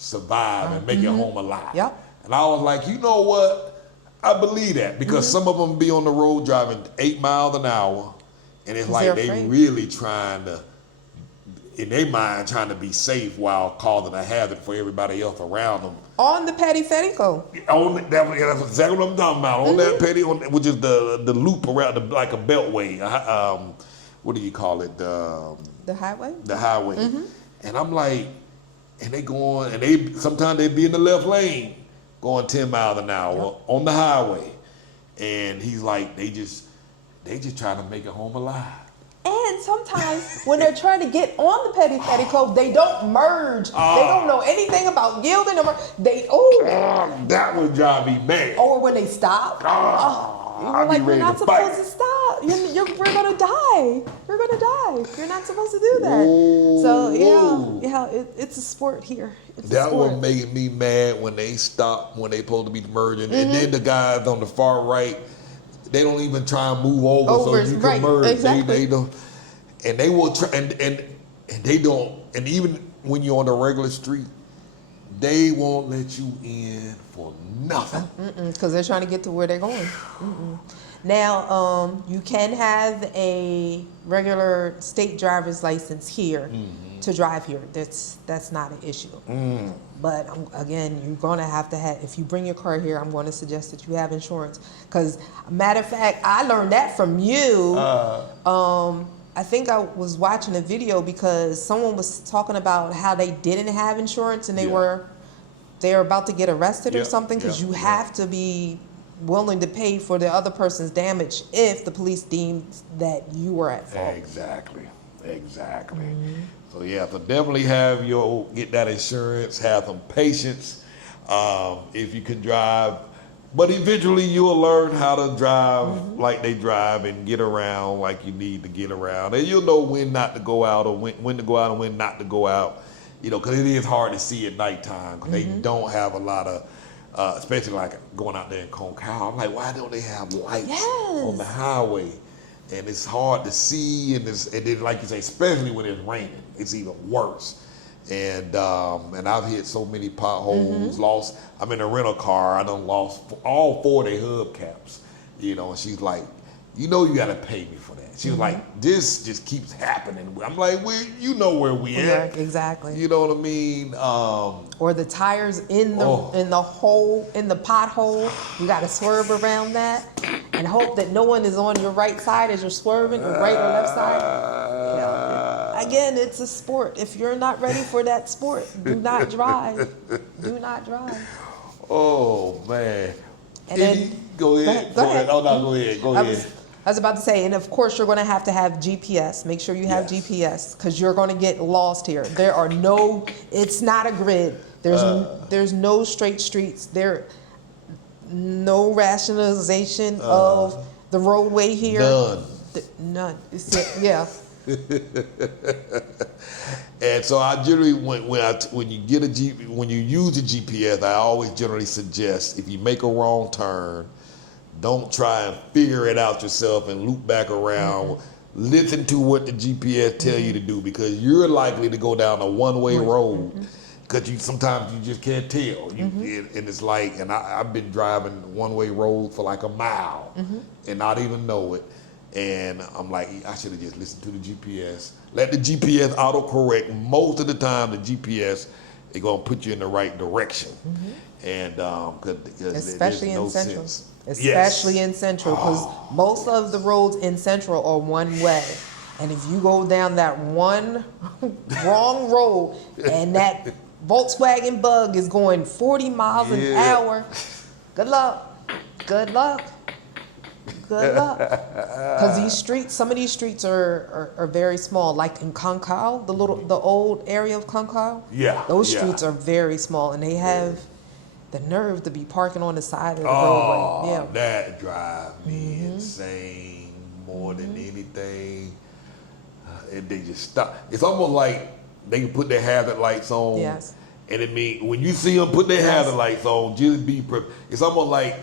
survive and make it home alive. Yep. And I was like, you know what? I believe that, because some of them be on the road driving 8 miles an hour, and it's like they really trying to, in their mind, trying to be safe while causing a hazard for everybody else around them. On the periférico. That's exactly what I'm talking about. On that petty, which is the loop around, like a beltway. What do you call it? The highway? The highway. And I'm like, and they going, and sometimes they be in the left lane going 10 miles an hour on the highway. And he's like, they just trying to make it home alive. And sometimes when they're trying to get on the periférico, they don't merge. They don't know anything about yielding. That would drive me mad. Or when they stop. You're like, you're not supposed to stop. We're gonna die. We're gonna die. You're not supposed to do that. Ooh, so it's a sport here. That would make me mad when they stop when they supposed to be merging, and then the guys on the far right, they don't even try and move over so you can merge. Exactly. They don't, and they will try, and they don't. And even when you're on the regular street, they won't let you in for nothing. Because they're trying to get to where they're going. Now, you can have a regular state driver's license here to drive here. That's not an issue. But again, you're going to have, if you bring your car here, I'm going to suggest that you have insurance. Because, matter of fact, I learned that from you. I think I was watching a video because someone was talking about how they didn't have insurance and they were about to get arrested or something, because you have to be willing to pay for the other person's damage if the police deems that you were at fault. Exactly. So so definitely get that insurance, have some patience if you can drive. But eventually you'll learn how to drive like they drive and get around like you need to get around. And you'll know when not to go out, or when to go out and when not to go out. Because it is hard to see at nighttime, because they don't have a lot of, especially like going out there in Concal. I'm like, why don't they have lights on the highway? And it's hard to see, and then like you say, especially when it's raining, it's even worse. And I've hit so many potholes, I'm in a rental car, I done lost all 4 of their hubcaps, and she's like, you gotta pay me for that. She was like, this just keeps happening. I'm like, you know where we at. Exactly. You know what I mean? Or the tires in the pothole, you gotta swerve around that. and hope that no one is on your right side as you're swerving, or right or left side. You know, again, it's a sport. If you're not ready for that sport, do not drive. Do not drive. Oh man. And then Go ahead. Go ahead. Oh no, go ahead. Go ahead. I was about to say, and of course you're going to have GPS. Make sure you have GPS, because you're going to get lost here. There are no. It's not a grid. There's no straight streets. There, no rationalization of the roadway here. None. Yeah. And so I generally, when you use a GPS, I always generally suggest, if you make a wrong turn, don't try and figure it out yourself and loop back around. Mm-hmm. Listen to what the GPS tell you to do, because you're likely to go down a one-way road, because sometimes you just can't tell. And it's like, and I've been driving one-way road for like a mile and not even know it. And I'm like, I should have just listened to the GPS. Let the GPS autocorrect. Most of the time, the GPS is gonna put you in the right direction. And because especially there's no in Central. sense. Especially in Central, because most of the roads in Central are one way. And if you go down that one wrong road and that Volkswagen Bug is going 40 miles an hour, good luck. Good luck. Good luck. Because some of these streets are very small. Like in Concal, the old area of Concal. Those streets are very small, and they have the nerve to be parking on the side of the roadway. Yeah. That drives me insane more than anything. And they just stop. It's almost like they can put their hazard lights on. Yes. And it means when you see them put their hazard lights on, just be prepared. It's almost like,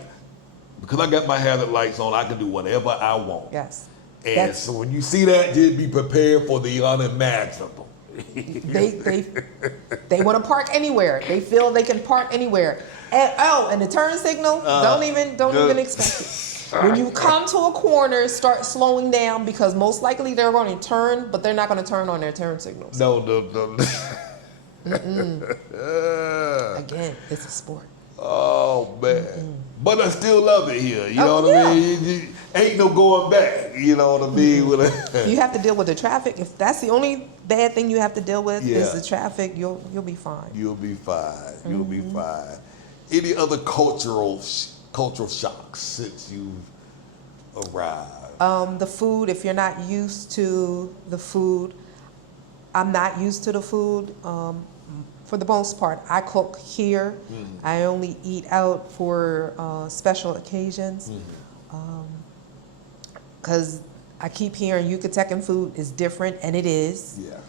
because I got my hazard lights on, I can do whatever I want. Yes. And so when you see that, just be prepared for the unimaginable. They want to park anywhere. They feel they can park anywhere. And the turn signal, don't even expect it. When you come to a corner, start slowing down, because most likely they're going to turn, but they're not going to turn on their turn signals. No. Again, it's a sport. Oh man. But I still love it here. You know what I mean? Ain't no going back. You know what I mean? You have to deal with the traffic. If that's the only bad thing you have to deal with is the traffic, you'll be fine. You'll be fine. You'll be fine. Any other cultural shocks since you've arrived? The food. If you're not used to the food, I'm not used to the food. For the most part, I cook here. I only eat out for special occasions. Because I keep hearing Yucatecan food is different, and it is. Yes.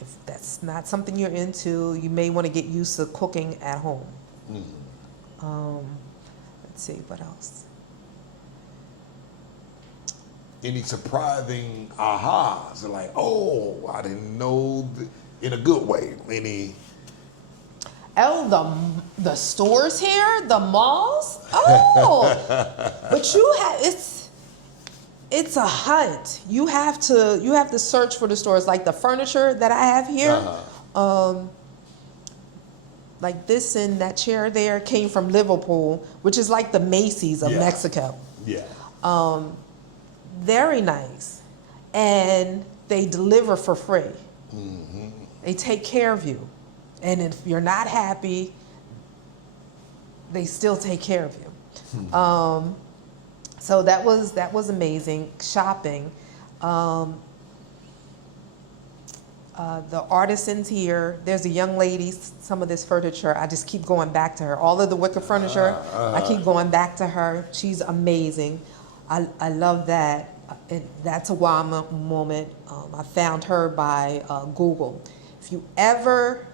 If that's not something you're into, you may want to get used to cooking at home. Let's see, what else? Any surprising ahas? Like, oh, I didn't know, in a good way. Any? Oh, the stores here, the malls. Oh, but you have it's a hunt. You have to search for the stores, like the furniture that I have here. Like this and that chair there came from Liverpool, which is like the Macy's of Mexico. Yeah. Very nice, and they deliver for free. They take care of you, and if you're not happy, they still take care of you. So that was amazing shopping. The artisans here. There's a young lady. Some of this furniture, I just keep going back to her. All of the wicker furniture, I keep going back to her. She's amazing. I love that. That's a wow moment. I found her by Google. If you ever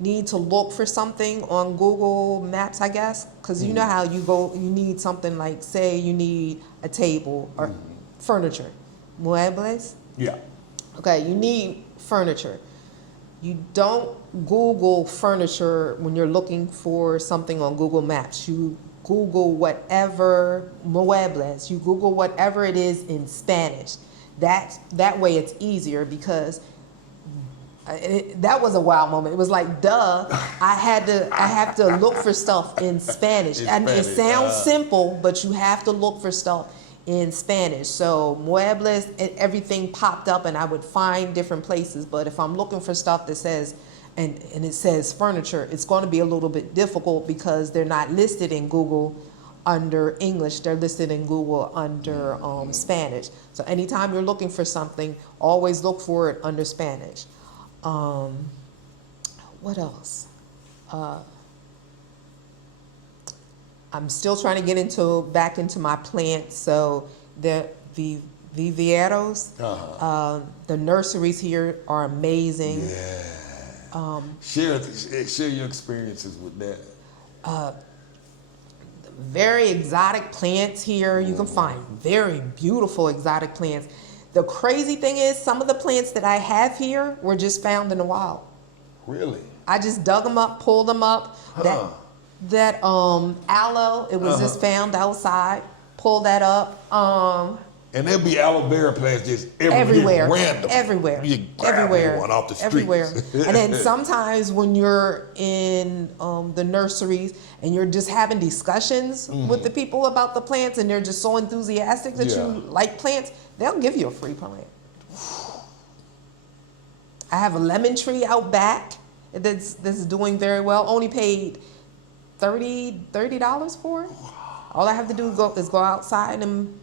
need to look for something on Google Maps, I guess, because you know how you need something like, say you need a table or furniture, muebles. Yeah. Okay, you need furniture. You don't Google furniture when you're looking for something on Google Maps. You Google whatever muebles. You Google whatever it is in Spanish. That way it's easier, because That was a wow moment. It was like, duh, I have to look for stuff in Spanish. And it sounds simple, but you have to look for stuff in Spanish. So muebles and everything popped up, and I would find different places. But if I'm looking for stuff that says, and it says furniture, it's going to be a little bit difficult because they're not listed in Google under English. They're listed in Google under Spanish. So anytime you're looking for something, always look for it under Spanish. What else? I'm still trying to get back into my plants. So the viveros, the nurseries here are amazing. Yeah. Share your experiences with that. Very exotic plants here. You can find very beautiful exotic plants. The crazy thing is, some of the plants that I have here were just found in the wild. Really? I just dug them up, pulled them up. That aloe, it was just found outside. Pulled that up. And there'll be aloe vera plants just everywhere, random. everywhere, You grab one off the street. Everywhere. And then sometimes when you're in the nurseries and you're just having discussions with the people about the plants, and they're just so enthusiastic that you like plants, they'll give you a free plant. I have a lemon tree out back that's doing very well. Only paid $30 for it. All I have to do is go outside and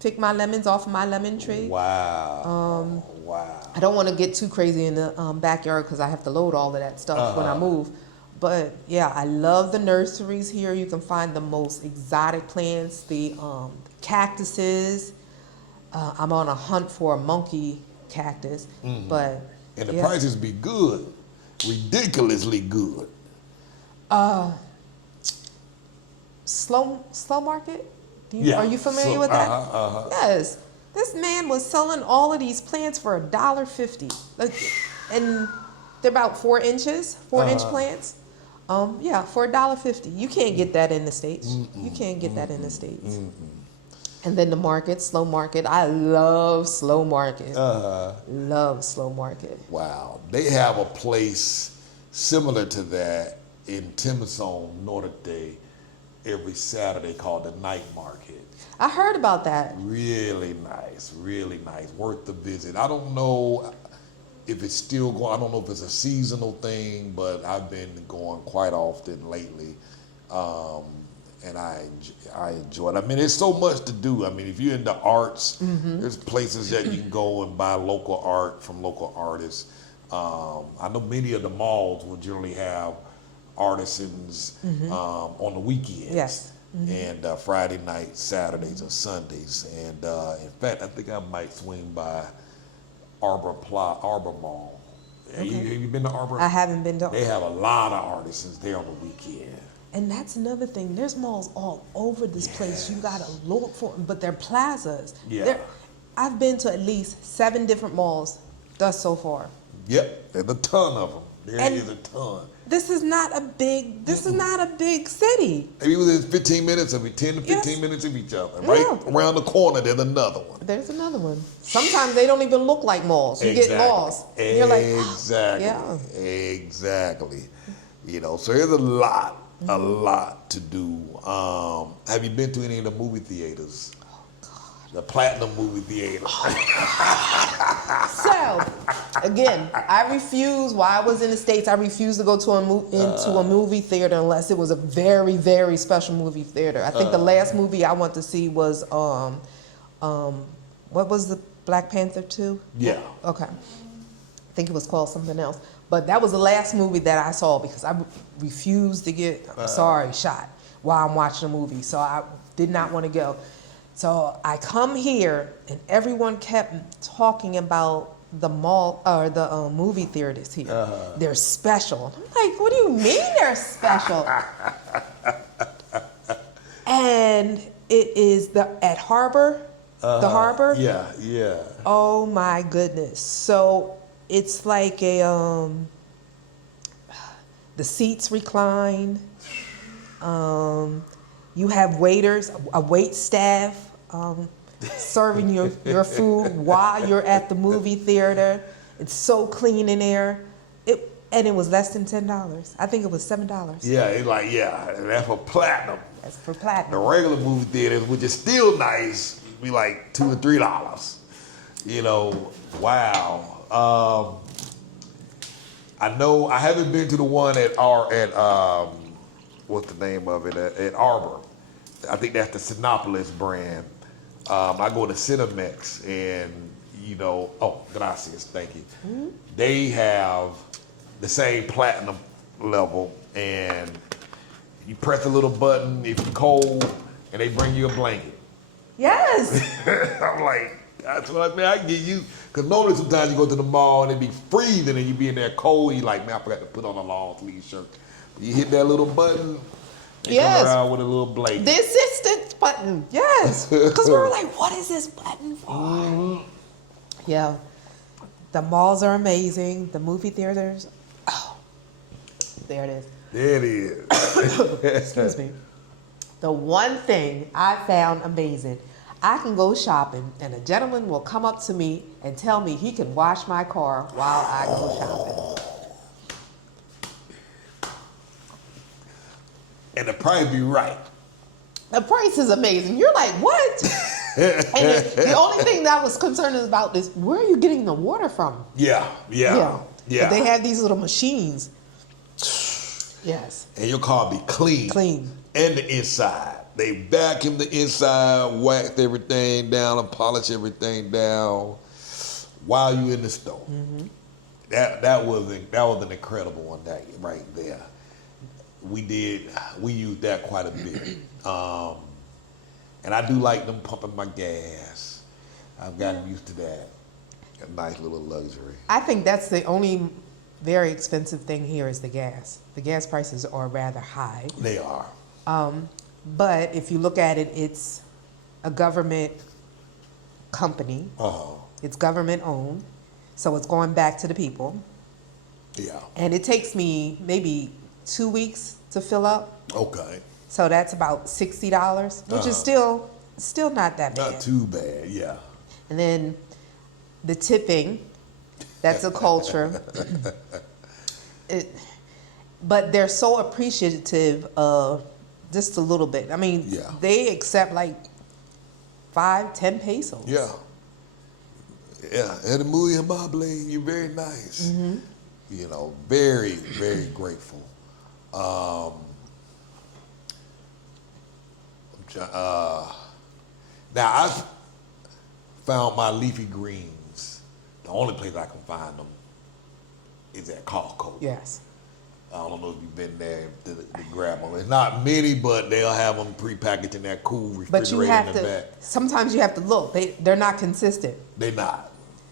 pick my lemons off of my lemon tree. Wow. Wow. I don't want to get too crazy in the backyard because I have to load all of that stuff when I move. But yeah, I love the nurseries here. You can find the most exotic plants, the cactuses. I'm on a hunt for a monkey cactus, but and the prices be good, ridiculously good. Slow market. Are you familiar with that? Yes. This man was selling all of these plants for $1.50, and they're about 4 inches, 4-inch plants. For $1.50. You can't get that in the States. You can't get that in the States. And then the market, slow market. I love slow market. Love slow market. Wow. They have a place similar to that in Timizon, Norte, every Saturday called the Night Market. I heard about that. Really nice, worth the visit. I don't know if it's still going. I don't know if it's a seasonal thing, but I've been going quite often lately, and I enjoy it. I mean, there's so much to do. I mean, if you're into arts, there's places that you can go and buy local art from local artists. I know many of the malls will generally have artisans on the weekends. Yes. And Friday night, Saturdays, and Sundays. And in fact, I think I might swing by Arbor Mall. Okay. Have you been to Arbor? I haven't been to. They have a lot of artisans there on the weekend. And that's another thing. There's malls all over this place. You gotta look for them, but they're plazas. Yeah. I've been to at least 7 different malls thus so far. Yep, there's a ton of them. There is a ton. This is not a big. This is not a big city. Maybe within 15 minutes of 10 to 15 minutes of each other. Right around the corner, there's another one. There's another one. Sometimes they don't even look like malls. You get lost. You're like, Exactly. You know, so there's a lot to do. Have you been to any of the movie theaters? The Platinum movie theater. So, again, I refuse. While I was in the States, I refused to go to into a movie theater unless it was a very, very special movie theater. I think the last movie I went to see was what was the Black Panther 2? Yeah. Okay. I think it was called something else. But that was the last movie that I saw because I refused to get shot while I'm watching a movie. So I did not want to go. So I come here, and everyone kept talking about the mall or the movie theaters here. They're special. I'm like, what do you mean they're special? And it is at Harbor, the Harbor. Yeah. Oh my goodness! So it's like the seats recline. You have waiters, a wait staff serving your food while you're at the movie theater. It's so clean in there. And it was less than $10. I think it was $7. Yeah, it's like, and that's for platinum. That's for The platinum. regular movie theaters, which is still nice, be like $2 or $3. You know, wow. I know I haven't been to the one at what's the name of it at Arbor. I think that's the Sinopolis brand. I go to Cinemex and gracias, thank you. Mm-hmm. They have the same platinum level, and you press a little button if you're cold, and they bring you a blanket. Yes. I'm like, that's what I get you. Because normally sometimes you go to the mall and it be freezing and you be in there cold. You like, man, I forgot to put on a long sleeve shirt. But you hit that little button, and come around with a little blanket. The assistance button. Yes. Because we were like, what is this button for? Mm-hmm. Yeah. The malls are amazing. The movie theaters. Oh, there it is. There it is. Excuse me. The one thing I found amazing, I can go shopping and a gentleman will come up to me and tell me he can wash my car while I go shopping. And the price be right. The price is amazing. You're like, what? And the only thing that I was concerned about is where are you getting the water from? Yeah. But they have these little machines. Yes. And your car be clean. Clean. And the inside. They vacuum the inside, wax everything down, and polish everything down while you in the store. Mm-hmm. That was an incredible one right there. We used that quite a bit. And I do like them pumping my gas. I've gotten used to that. A nice little luxury. I think that's the only very expensive thing here is the gas. The gas prices are rather high. They are. But if you look at it, it's a government company. It's government owned. So it's going back to the people. Yeah. And it takes me maybe 2 weeks to fill up. Okay. So that's about $60, which is still not that bad. Not too bad, yeah. And then the tipping, that's a culture. But they're so appreciative of just a little bit. I mean, they accept like 5-10 pesos. Yeah. Yeah, and muy amable, you're very nice. Mm-hmm. You know, very, very grateful. Now, I've found my leafy greens. The only place I can find them is at Costco. Yes. I don't know if you've been there to grab them. It's not many, but they'll have them prepackaged in that cool refrigerator but you have in the to, back. sometimes you have to look. They're not consistent. They're not.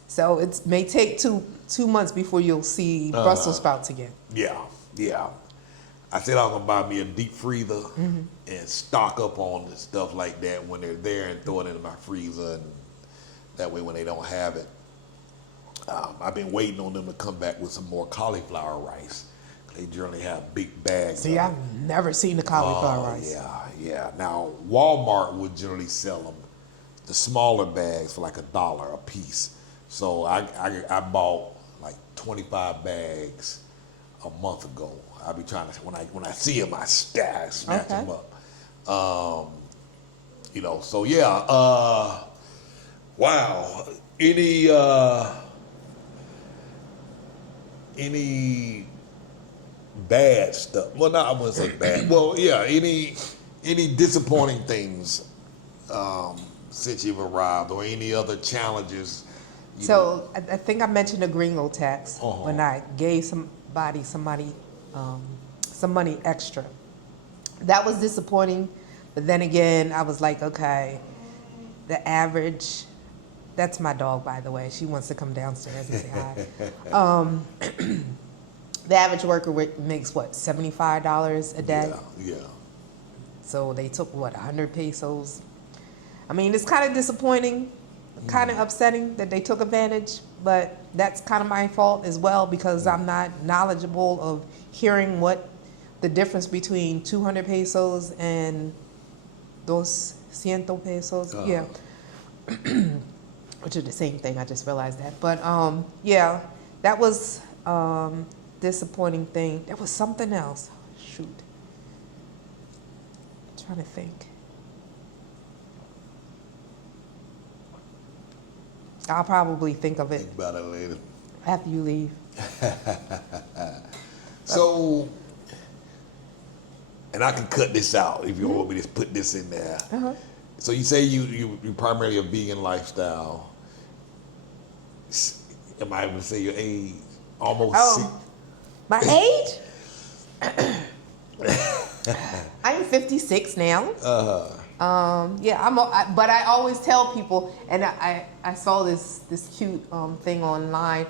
So it may take two months before you'll see Brussels sprouts again. Yeah. I said I was going to buy me a deep freezer and stock up on stuff like that when they're there and throw it into my freezer. And that way when they don't have it, I've been waiting on them to come back with some more cauliflower rice. They generally have big bags. See, I've never seen the cauliflower rice. Yeah. Now, Walmart would generally sell them, the smaller bags, for like $1 a piece. So I bought like 25 bags a month ago. I'll be trying to, when I see them, I snatch them up. So yeah. Wow. Any bad stuff? Well, no, I wouldn't say bad. Well, yeah. Any disappointing things since you've arrived, or any other challenges? So I think I mentioned the gringo tax when I gave somebody some money extra. That was disappointing, but then again, I was like, okay, the average. That's my dog, by the way. She wants to come downstairs and say hi. The average worker makes what, $75 a day? Yeah. So they took 100 pesos. I mean, it's kind of disappointing, kind of upsetting that they took advantage, but that's kind of my fault as well because I'm not knowledgeable of hearing what the difference between 200 pesos and 200 pesos. Yeah. Which are the same thing. I just realized that. But That was disappointing thing. There was something else. Shoot. I'm trying to think. I'll probably think of it Think about it later. after you leave. So, and I can cut this out if you want me to put this in there. Uh-huh. So you say you primarily a vegan lifestyle. Am I able to say your age? Almost My age? I'm 56 now. Yeah, but I always tell people, and I saw this cute thing online.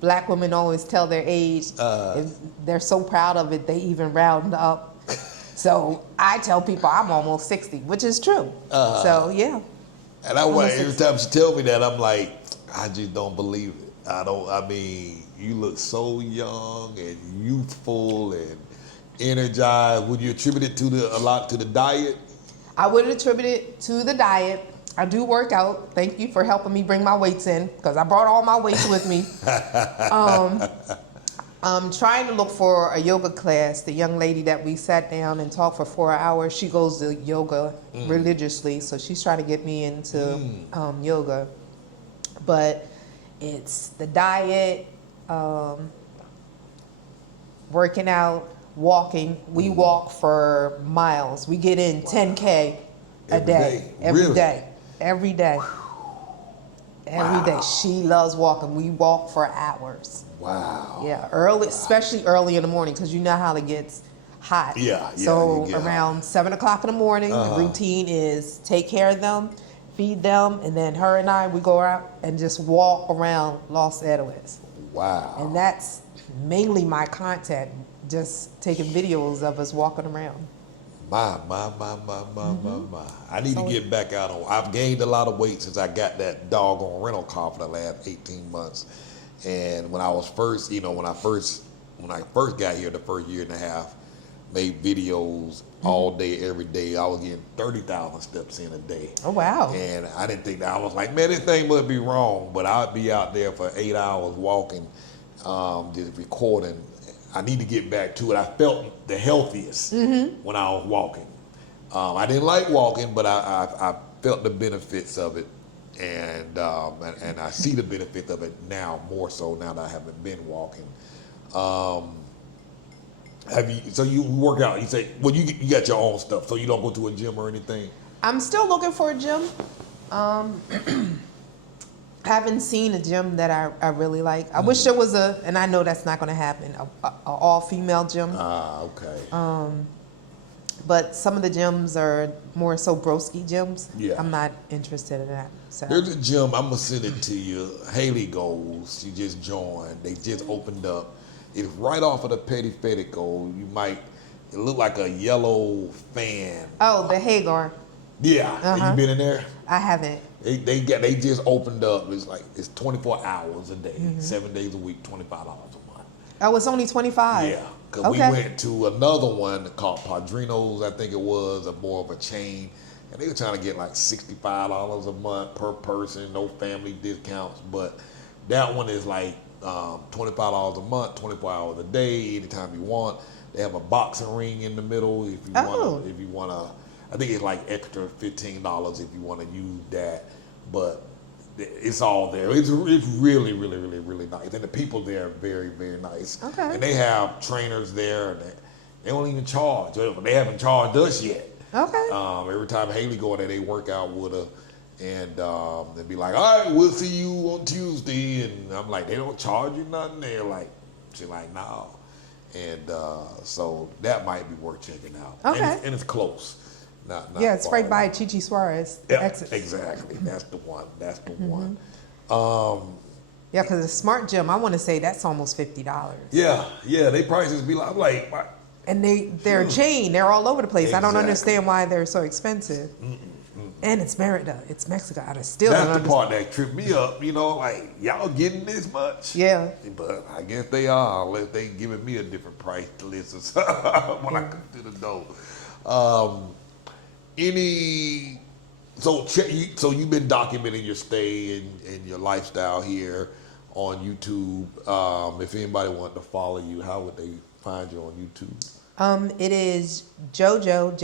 Black women always tell their age, and they're so proud of it, they even round up. So I tell people I'm almost 60, which is true. So yeah. And every time she tell me that, I'm like, I just don't believe it. I mean, you look so young and youthful and energized. Would you attribute it a lot to the diet? I would attribute it to the diet. I do work out. Thank you for helping me bring my weights in, because I brought all my weights with me. I'm trying to look for a yoga class. The young lady that we sat down and talked for 4 hours, she goes to yoga religiously, so she's trying to get me into yoga. But it's the diet, working out, walking. We walk for miles. We get in 10K a day. Every day. Every day. Every day. She loves walking. We walk for hours. Wow. Yeah, especially early in the morning, because you know how it gets hot. Yeah. So around 7 o'clock in the morning, the routine is take care of them, feed them, and then her and I, we go out and just walk around Los Angeles. Wow. And that's mainly my content, just taking videos of us walking around. My. I need to get back out on. I've gained a lot of weight since I got that doggone rental car for the last 18 months. And when I was first, when I first got here, the first year and a half, made videos all day, every day. I was getting 30,000 steps in a day. Oh, wow. And I didn't think that. I was like, man, this thing must be wrong. But I'd be out there for 8 hours walking, just recording. I need to get back to it. I felt the healthiest when I was walking. I didn't like walking, but I felt the benefits of it. And I see the benefit of it now, more so now that I haven't been walking. So you work out? You say, well, you got your own stuff, so you don't go to a gym or anything? I'm still looking for a gym. Haven't seen a gym that I really like. I wish there was and I know that's not going to happen, a all-female gym. Okay. But some of the gyms are more so broski gyms. Yeah. I'm not interested in that. So. There's a gym, I'm going to send it to you. Haley goes. She just joined. They just opened up. It's right off of the Periférico. It look like a yellow fan. Oh, the Hagar. Yeah. Have you been in there? I haven't. They just opened up. It's 24 hours a day, 7 days a week, $25 a month. Oh, it's only 25. Yeah, because we went to another one called Padrinos, I think it was, more of a chain, and they were trying to get like $65 a month per person, no family discounts. But that one is like $25 a month, 24 hours a day, anytime you want. They have a boxing ring in the middle if you want to. I think it's like extra $15 if you want to use that, but it's all there. It's really, really, really, really nice, and the people there are very, very nice. Okay. And they have trainers there, and they don't even charge. They haven't charged us yet. Okay. Every time Haley go in there, they work out with her, and they'd be like, "All right, we'll see you on Tuesday," and I'm like, "They don't charge you nothing?" They're like, she's like, "No," and so that might be worth checking out. Okay. And it's close. Not it's far right by away. Chichi Suarez. Yeah, Exit. exactly. That's the one. That's the one. Yeah, because the Smart Gym, I want to say that's almost $50. Yeah. They prices be like, I'm like, what? And they're a chain. They're all over the place. I don't Exactly. understand why they're so expensive. And it's Merida. It's Mexico. I still That's don't the understand. part that tripped me up. Like, y'all getting this much? Yeah. But I guess they are, unless they giving me a different price list or something when I come to the door. So you've been documenting your stay and your lifestyle here on YouTube. If anybody wanted to follow you, how would they find you on YouTube? It is JoJo,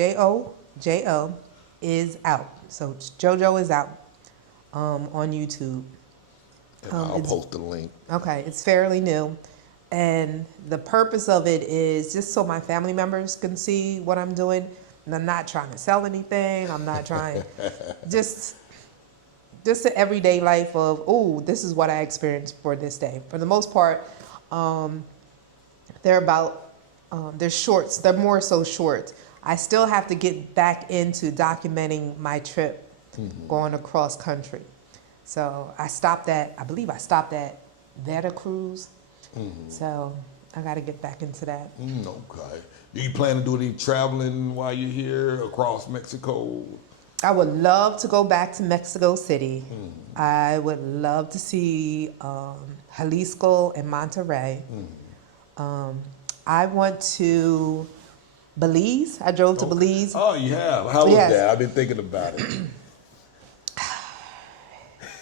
JoJo is out. So it's JoJo is out on YouTube. And I'll post the link. Okay, it's fairly new. And the purpose of it is just so my family members can see what I'm doing. And I'm not trying to sell anything. I'm not trying, just the everyday life of, oh, this is what I experienced for this day. For the most part, they're shorts. They're more so shorts. I still have to get back into documenting my trip going across country. So I believe I stopped at Veracruz. So I got to get back into that. Okay. Do you plan to do any traveling while you're here across Mexico? I would love to go back to Mexico City. I would love to see Jalisco and Monterrey. I want to Belize. I drove to Belize. Oh, you have? How was that? I've been thinking about it.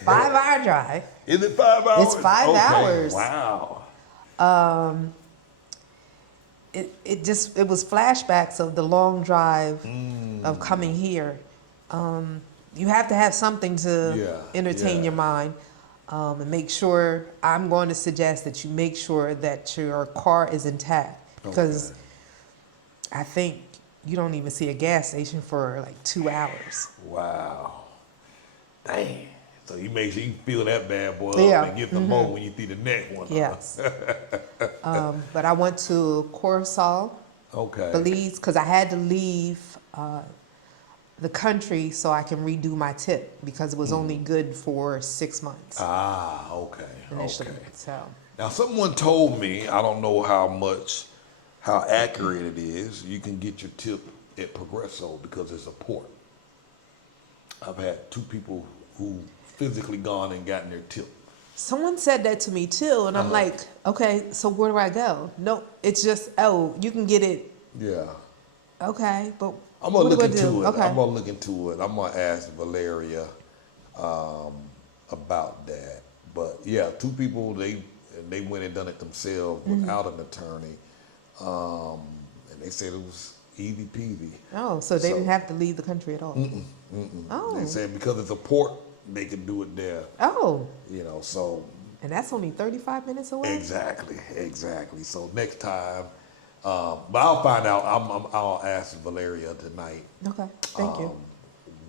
5-hour drive. Is it 5 hours? It's 5 hours. Wow. It was flashbacks of the long drive of coming here. You have to have something to entertain your mind, and make sure. I'm going to suggest that you make sure that your car is intact, because I think you don't even see a gas station for like 2 hours. Wow. Dang. So you make sure you fill that bad boy up and get the more when you see the next one. Yes. But I went to Coruscant, Belize, because I had to leave the country so I can redo my tip, because it was only good for 6 months. Ah, okay. Initially. Okay. So. Now, someone told me, I don't know how accurate it is, you can get your tip at Progresso because it's a port. I've had 2 people who physically gone and gotten their tip. Someone said that to me too, and I'm like, okay, so where do I go? No, it's just, you can get it. Yeah. Okay, but I'm gonna look into it. Okay. I'm gonna look into it. I'm gonna ask Valeria about that. But yeah, 2 people they went and done it themselves without an attorney, and they said it was easy peasy. Oh, so they didn't have to leave the country at all. Oh. They said because it's a port, they can do it there. Oh. So. And that's only 35 minutes away? Exactly. So next time, but I'll find out. I'll ask Valeria tonight. Okay, thank you.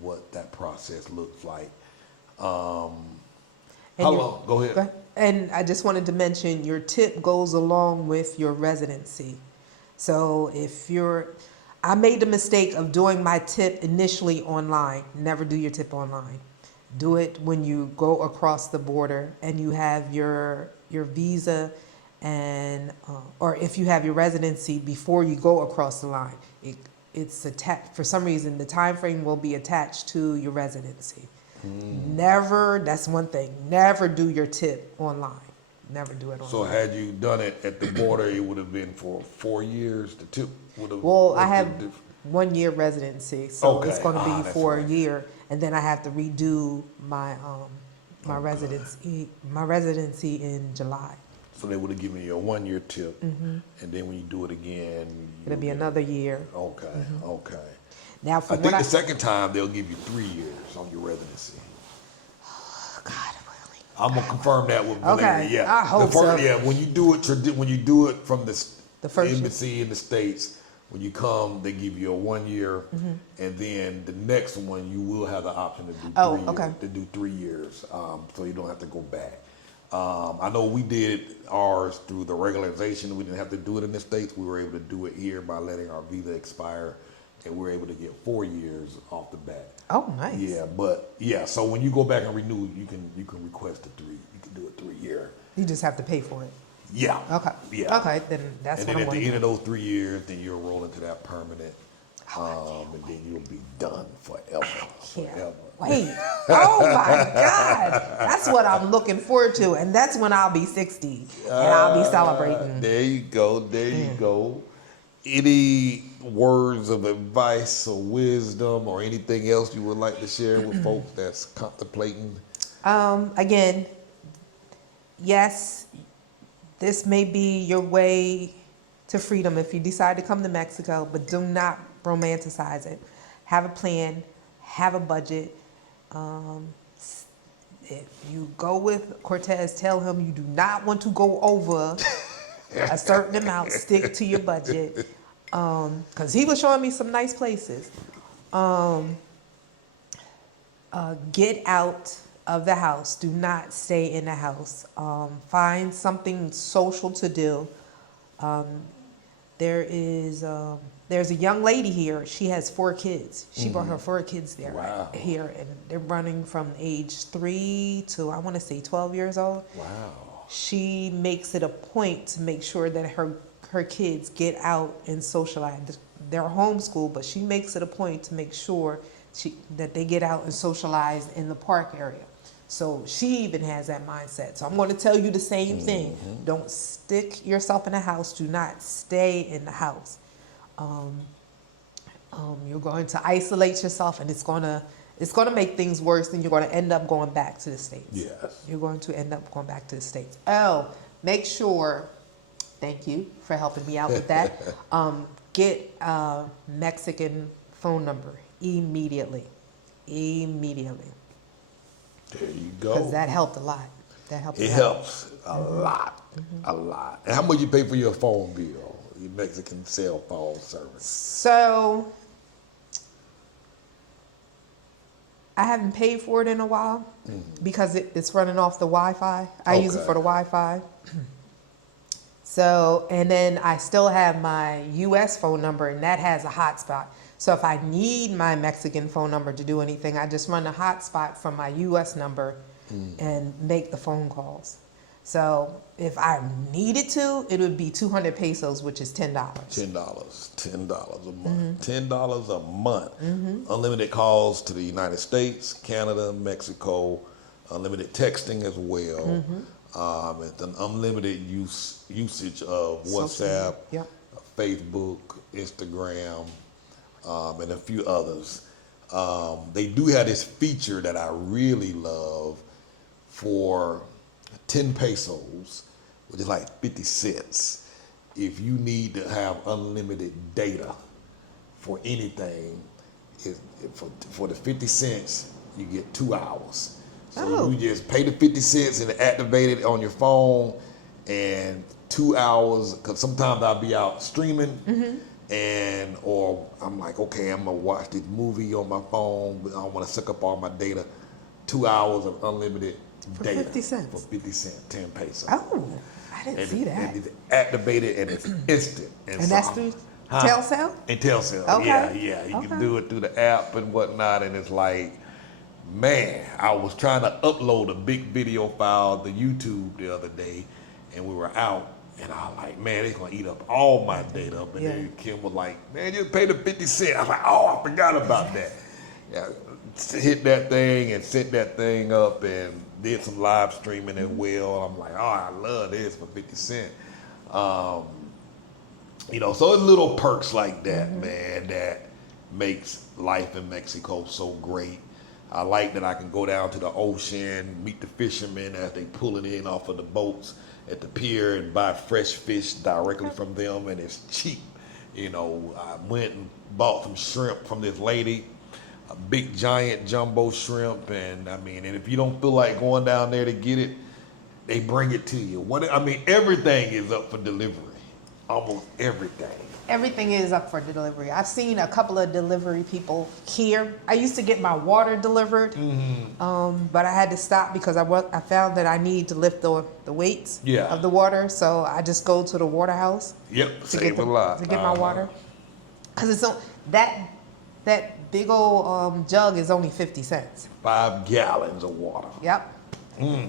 What that process looks like. How long? Go ahead. And I just wanted to mention, your tip goes along with your residency. So I made the mistake of doing my tip initially online. Never do your tip online. Do it when you go across the border and you have your visa, and or if you have your residency before you go across the line. It's attached. For some reason, the time frame will be attached to your residency. Never. That's one thing. Never do your tip online. Never do it online. So had you done it at the border, it would have been for 4 years. The tip would have. Well, I have 1 year residency, so it's going to be for right. a year, and then I have to redo my residency in July. So they would have given you a 1 year tip, and then when you do it again, it'll be another year. Okay. Now, I think the second time they'll give you 3 years on your residency. Oh, God, really? I'm gonna confirm that with Valeria. Okay, Yeah, I hope so. Yeah, when you do it from the first embassy in the States, when you come, they give you a 1 year, and then the next one you will have the option to do 3 years. So you don't have to go back. I know we did ours through the regularization. We didn't have to do it in the States. We were able to do it here by letting our visa expire, and we were able to get 4 years off the bat. Oh, nice. Yeah, so when you go back and renew, you can request a 3. You can do a 3 year. You just have to pay for it. Yeah. Okay. Yeah. Okay, then that's and what then I'm at the wondering. end of those 3 years, then you'll roll into that permanent, and then you'll be done forever. Wait. Oh my God. That's what I'm looking forward to, and that's when I'll be 60 and I'll be celebrating. There you go. Any words of advice or wisdom or anything else you would like to share with folks that's contemplating? Again, yes, this may be your way to freedom if you decide to come to Mexico, but do not romanticize it. Have a plan, have a budget. If you go with Cortez, tell him you do not want to go over a certain amount. Stick to your budget. Because he was showing me some nice places. Get out of the house. Do not stay in the house. Find something social to do. There's a young lady here. She has 4 kids. She brought her 4 kids there. Wow. Here, and they're running from age 3 to, I want to say, 12 years old. Wow. She makes it a point to make sure that her kids get out and socialize. They're homeschooled, but she makes it a point to make sure that they get out and socialize in the park area. So she even has that mindset. So I'm going to tell you the same thing. Don't stick yourself in the house. Do not stay in the house. You're going to isolate yourself, and it's going to make things worse, and you're going to end up going back to the States. Yes. You're going to end up going back to the States. Oh, make sure, thank you for helping me out with that, get a Mexican phone number immediately. Immediately. There you go. Because that helped a lot. That helped It a lot. helps a lot. A lot. And how much you pay for your phone bill, your Mexican cell phone service? So, I haven't paid for it in a while because it's running off the Wi-Fi. I use it Okay. for the Wi-Fi. So, and then I still have my U.S. phone number, and that has a hotspot. So if I need my Mexican phone number to do anything, I just run the hotspot from my U.S. number and make the phone calls. So if I needed to, it would be 200 pesos, which is $10. $10 a month. $10 a month. Unlimited calls to the United States, Canada, Mexico, unlimited texting as well. It's an unlimited usage of WhatsApp, Yep. Facebook, Instagram, and a few others. They do have this feature that I really love for 10 pesos, which is like 50 cents. If you need to have unlimited data for anything, for the 50 cents, you get 2 hours. So you just pay the 50 cents and activate it on your phone, and 2 hours, because sometimes I'll be out streaming, or I'm like, okay, I'm gonna watch this movie on my phone, but I don't want to suck up all my data. 2 hours of unlimited data 50 cents. for 50 cents, 10 pesos. Oh, I didn't see that. And it's activated and it's instant. And that's through Telcel? And Telcel, Okay. yeah. You Okay. can do it through the app and whatnot, and it's like, man, I was trying to upload a big video file to YouTube the other day, and we were out, and I was like, man, it's gonna eat up all my data. And Yeah. then Kim was like, man, just pay the 50 cents. I was like, oh, I forgot about that. Yeah, hit that thing and set that thing up and did some live streaming as well. I'm like, oh, I love this for 50 cents. So it's little perks like that, man, that makes life in Mexico so great. I like that I can go down to the ocean, meet the fishermen as they pull it in off of the boats at the pier and buy fresh fish directly from them, and it's cheap. I went and bought some shrimp from this lady, a big giant jumbo shrimp, and if you don't feel like going down there to get it, they bring it to you. Everything is up for delivery. Almost everything. Everything is up for delivery. I've seen a couple of delivery people here. I used to get my water delivered, but I had to stop because I found that I need to lift the weights of the water. So I just go to the water house. Yep, to save get a lot. to get my water. Because it's that big old jug is only 50 cents. 5 gallons of water. Yep.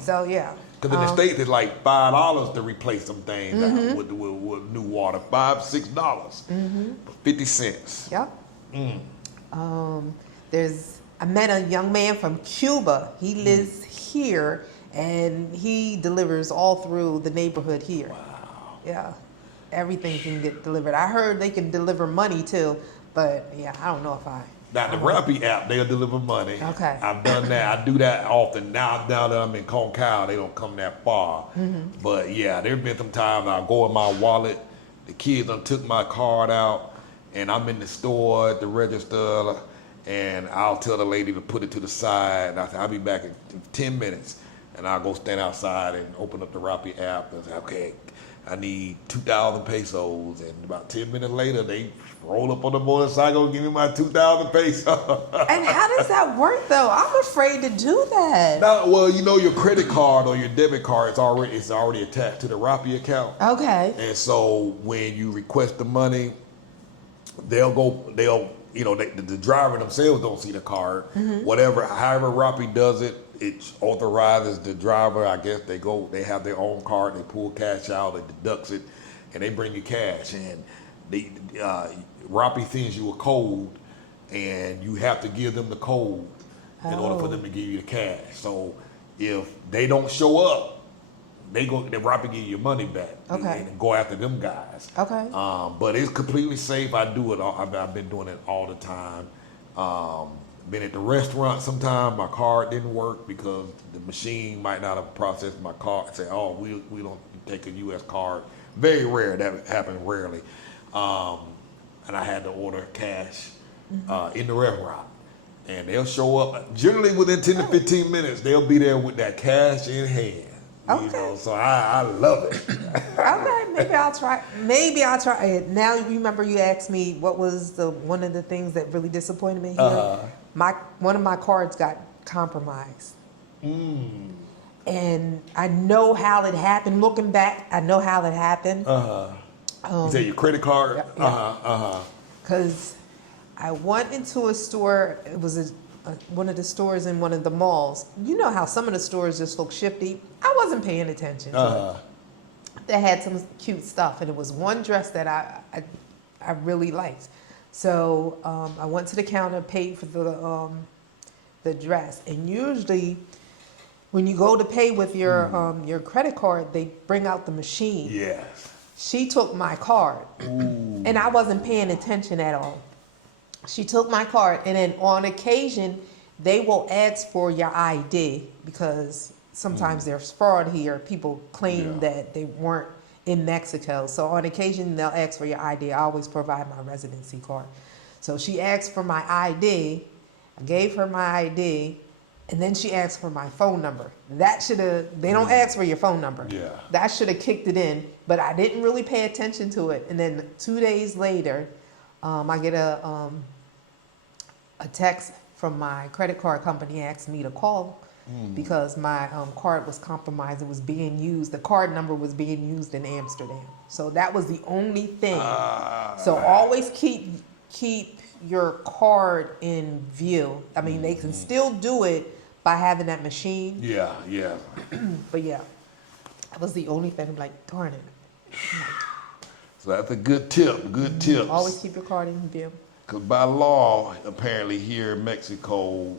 So yeah. Because in the States, it's like $5 to replace some things out with new water. $5, $6. 50 cents. Yep. I met a young man from Cuba. He lives here, and he delivers all through the neighborhood here. Wow. Yeah. Everything can get delivered. I heard they can deliver money too, but yeah, I don't know if I Now the Rappi app, they'll deliver money. Okay. I've done that. I do that often. Now that I'm in Concal, they don't come that far. But yeah, there've been some times I go in my wallet, the kids done took my card out, and I'm in the store at the register, and I'll tell the lady to put it to the side, and I say, I'll be back in 10 minutes. And I'll go stand outside and open up the Rappi app and say, okay, I need 2,000 pesos. And about 10 minutes later, they roll up on the motorcycle and give me my 2,000 pesos. And how does that work, though? I'm afraid to do that. Now, well, you know, your credit card or your debit card it's already attached to the Rappi account. Okay. And so when you request the money, the driver themselves don't see the card. However Rappi does it, it authorizes the driver. I guess they have their own card. They pull cash out, it deducts it, and they bring you cash. And Rappi sends you a code, and you have to give them the code in order for them to give you the cash. So if they don't show up, the Rappi give you your money back. Okay. And go after them guys. Okay. But it's completely safe. I do it. I've been doing it all the time. Been at the restaurant sometime, my card didn't work because the machine might not have processed my card. Say, oh, we don't take a U.S. card. Very rare. That happens rarely. And I had to order cash in the restaurant. And they'll show up. Generally within 10 to 15 minutes, they'll be there with that cash in hand. You know, so I love it. Okay, maybe I'll try it. Now you remember you asked me what was one of the things that really disappointed me here. One of my cards got compromised. And I know how it happened. Looking back, I know how it happened. Is that your credit card? Yeah. Because I went into a store. It was one of the stores in one of the malls. You know how some of the stores just look shifty. I wasn't paying attention to it. They had some cute stuff, and it was one dress that I really liked. So I went to the counter, paid for the dress, and usually when you go to pay with your credit card, they bring out the machine. Yes. She took my card, and I wasn't paying attention at all. She took my card, and then on occasion, they will ask for your ID because sometimes there's fraud here. People claim that they weren't in Mexico. So on occasion, they'll ask for your ID. I always provide my residency card. So she asked for my ID. I gave her my ID, and then she asked for my phone number. They don't ask for your phone number. Yeah. That should have kicked it in, but I didn't really pay attention to it. And then 2 days later, I get a text from my credit card company asking me to call because my card was compromised. It was being used. The card number was being used in Amsterdam. So that was the only thing. So always keep your card in view. I mean, they can still do it by having that machine. Yeah. But yeah, that was the only thing. I'm like, darn it. So that's a good tip. Good tips. Always keep your card in view. Because by law, apparently here in Mexico,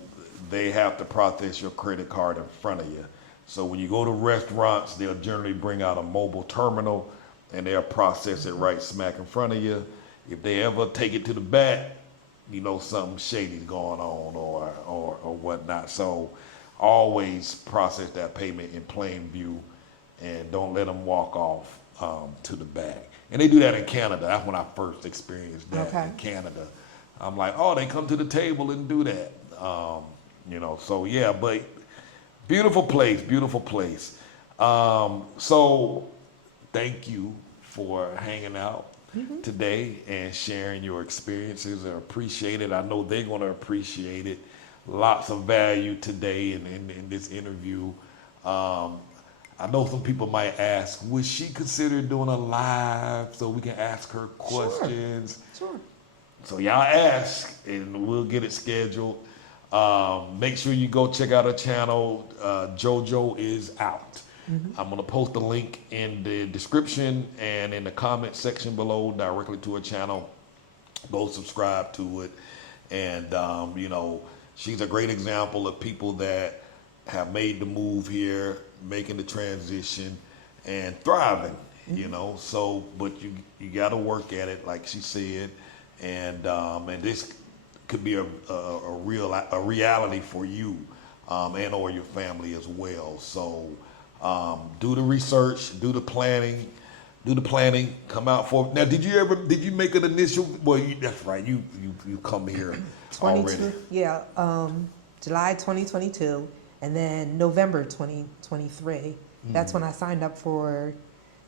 they have to process your credit card in front of you. So when you go to restaurants, they'll generally bring out a mobile terminal and they'll process it right smack in front of you. If they ever take it to the back, you know something shady's going on or whatnot. So always process that payment in plain view and don't let them walk off to the back. And they do that in Canada. That's when I first experienced that in Canada. I'm like, oh, they come to the table and do that. So yeah, but beautiful place. So thank you for hanging out today and sharing your experiences. I appreciate it. I know they're going to appreciate it. Lots of value today in this interview. I know some people might ask, would she consider doing a live so we can ask her questions? Sure. So y'all ask, and we'll get it scheduled. Make sure you go check out her channel. JoJo is out. I'm going to post a link in the description and in the comment section below directly to her channel. Go subscribe to it. And, she's a great example of people that have made the move here, making the transition and thriving, So, but you got to work at it, like she said. And this could be a reality for you and or your family as well. So do the research, do the planning. Come out for. Now, did you make an initial? Well, that's right. You come here already. Yeah, July 2022, and then November 2023. That's when I signed up for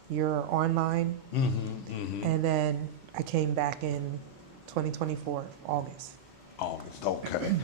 your online, and then I came back in 2024 August. August. Okay.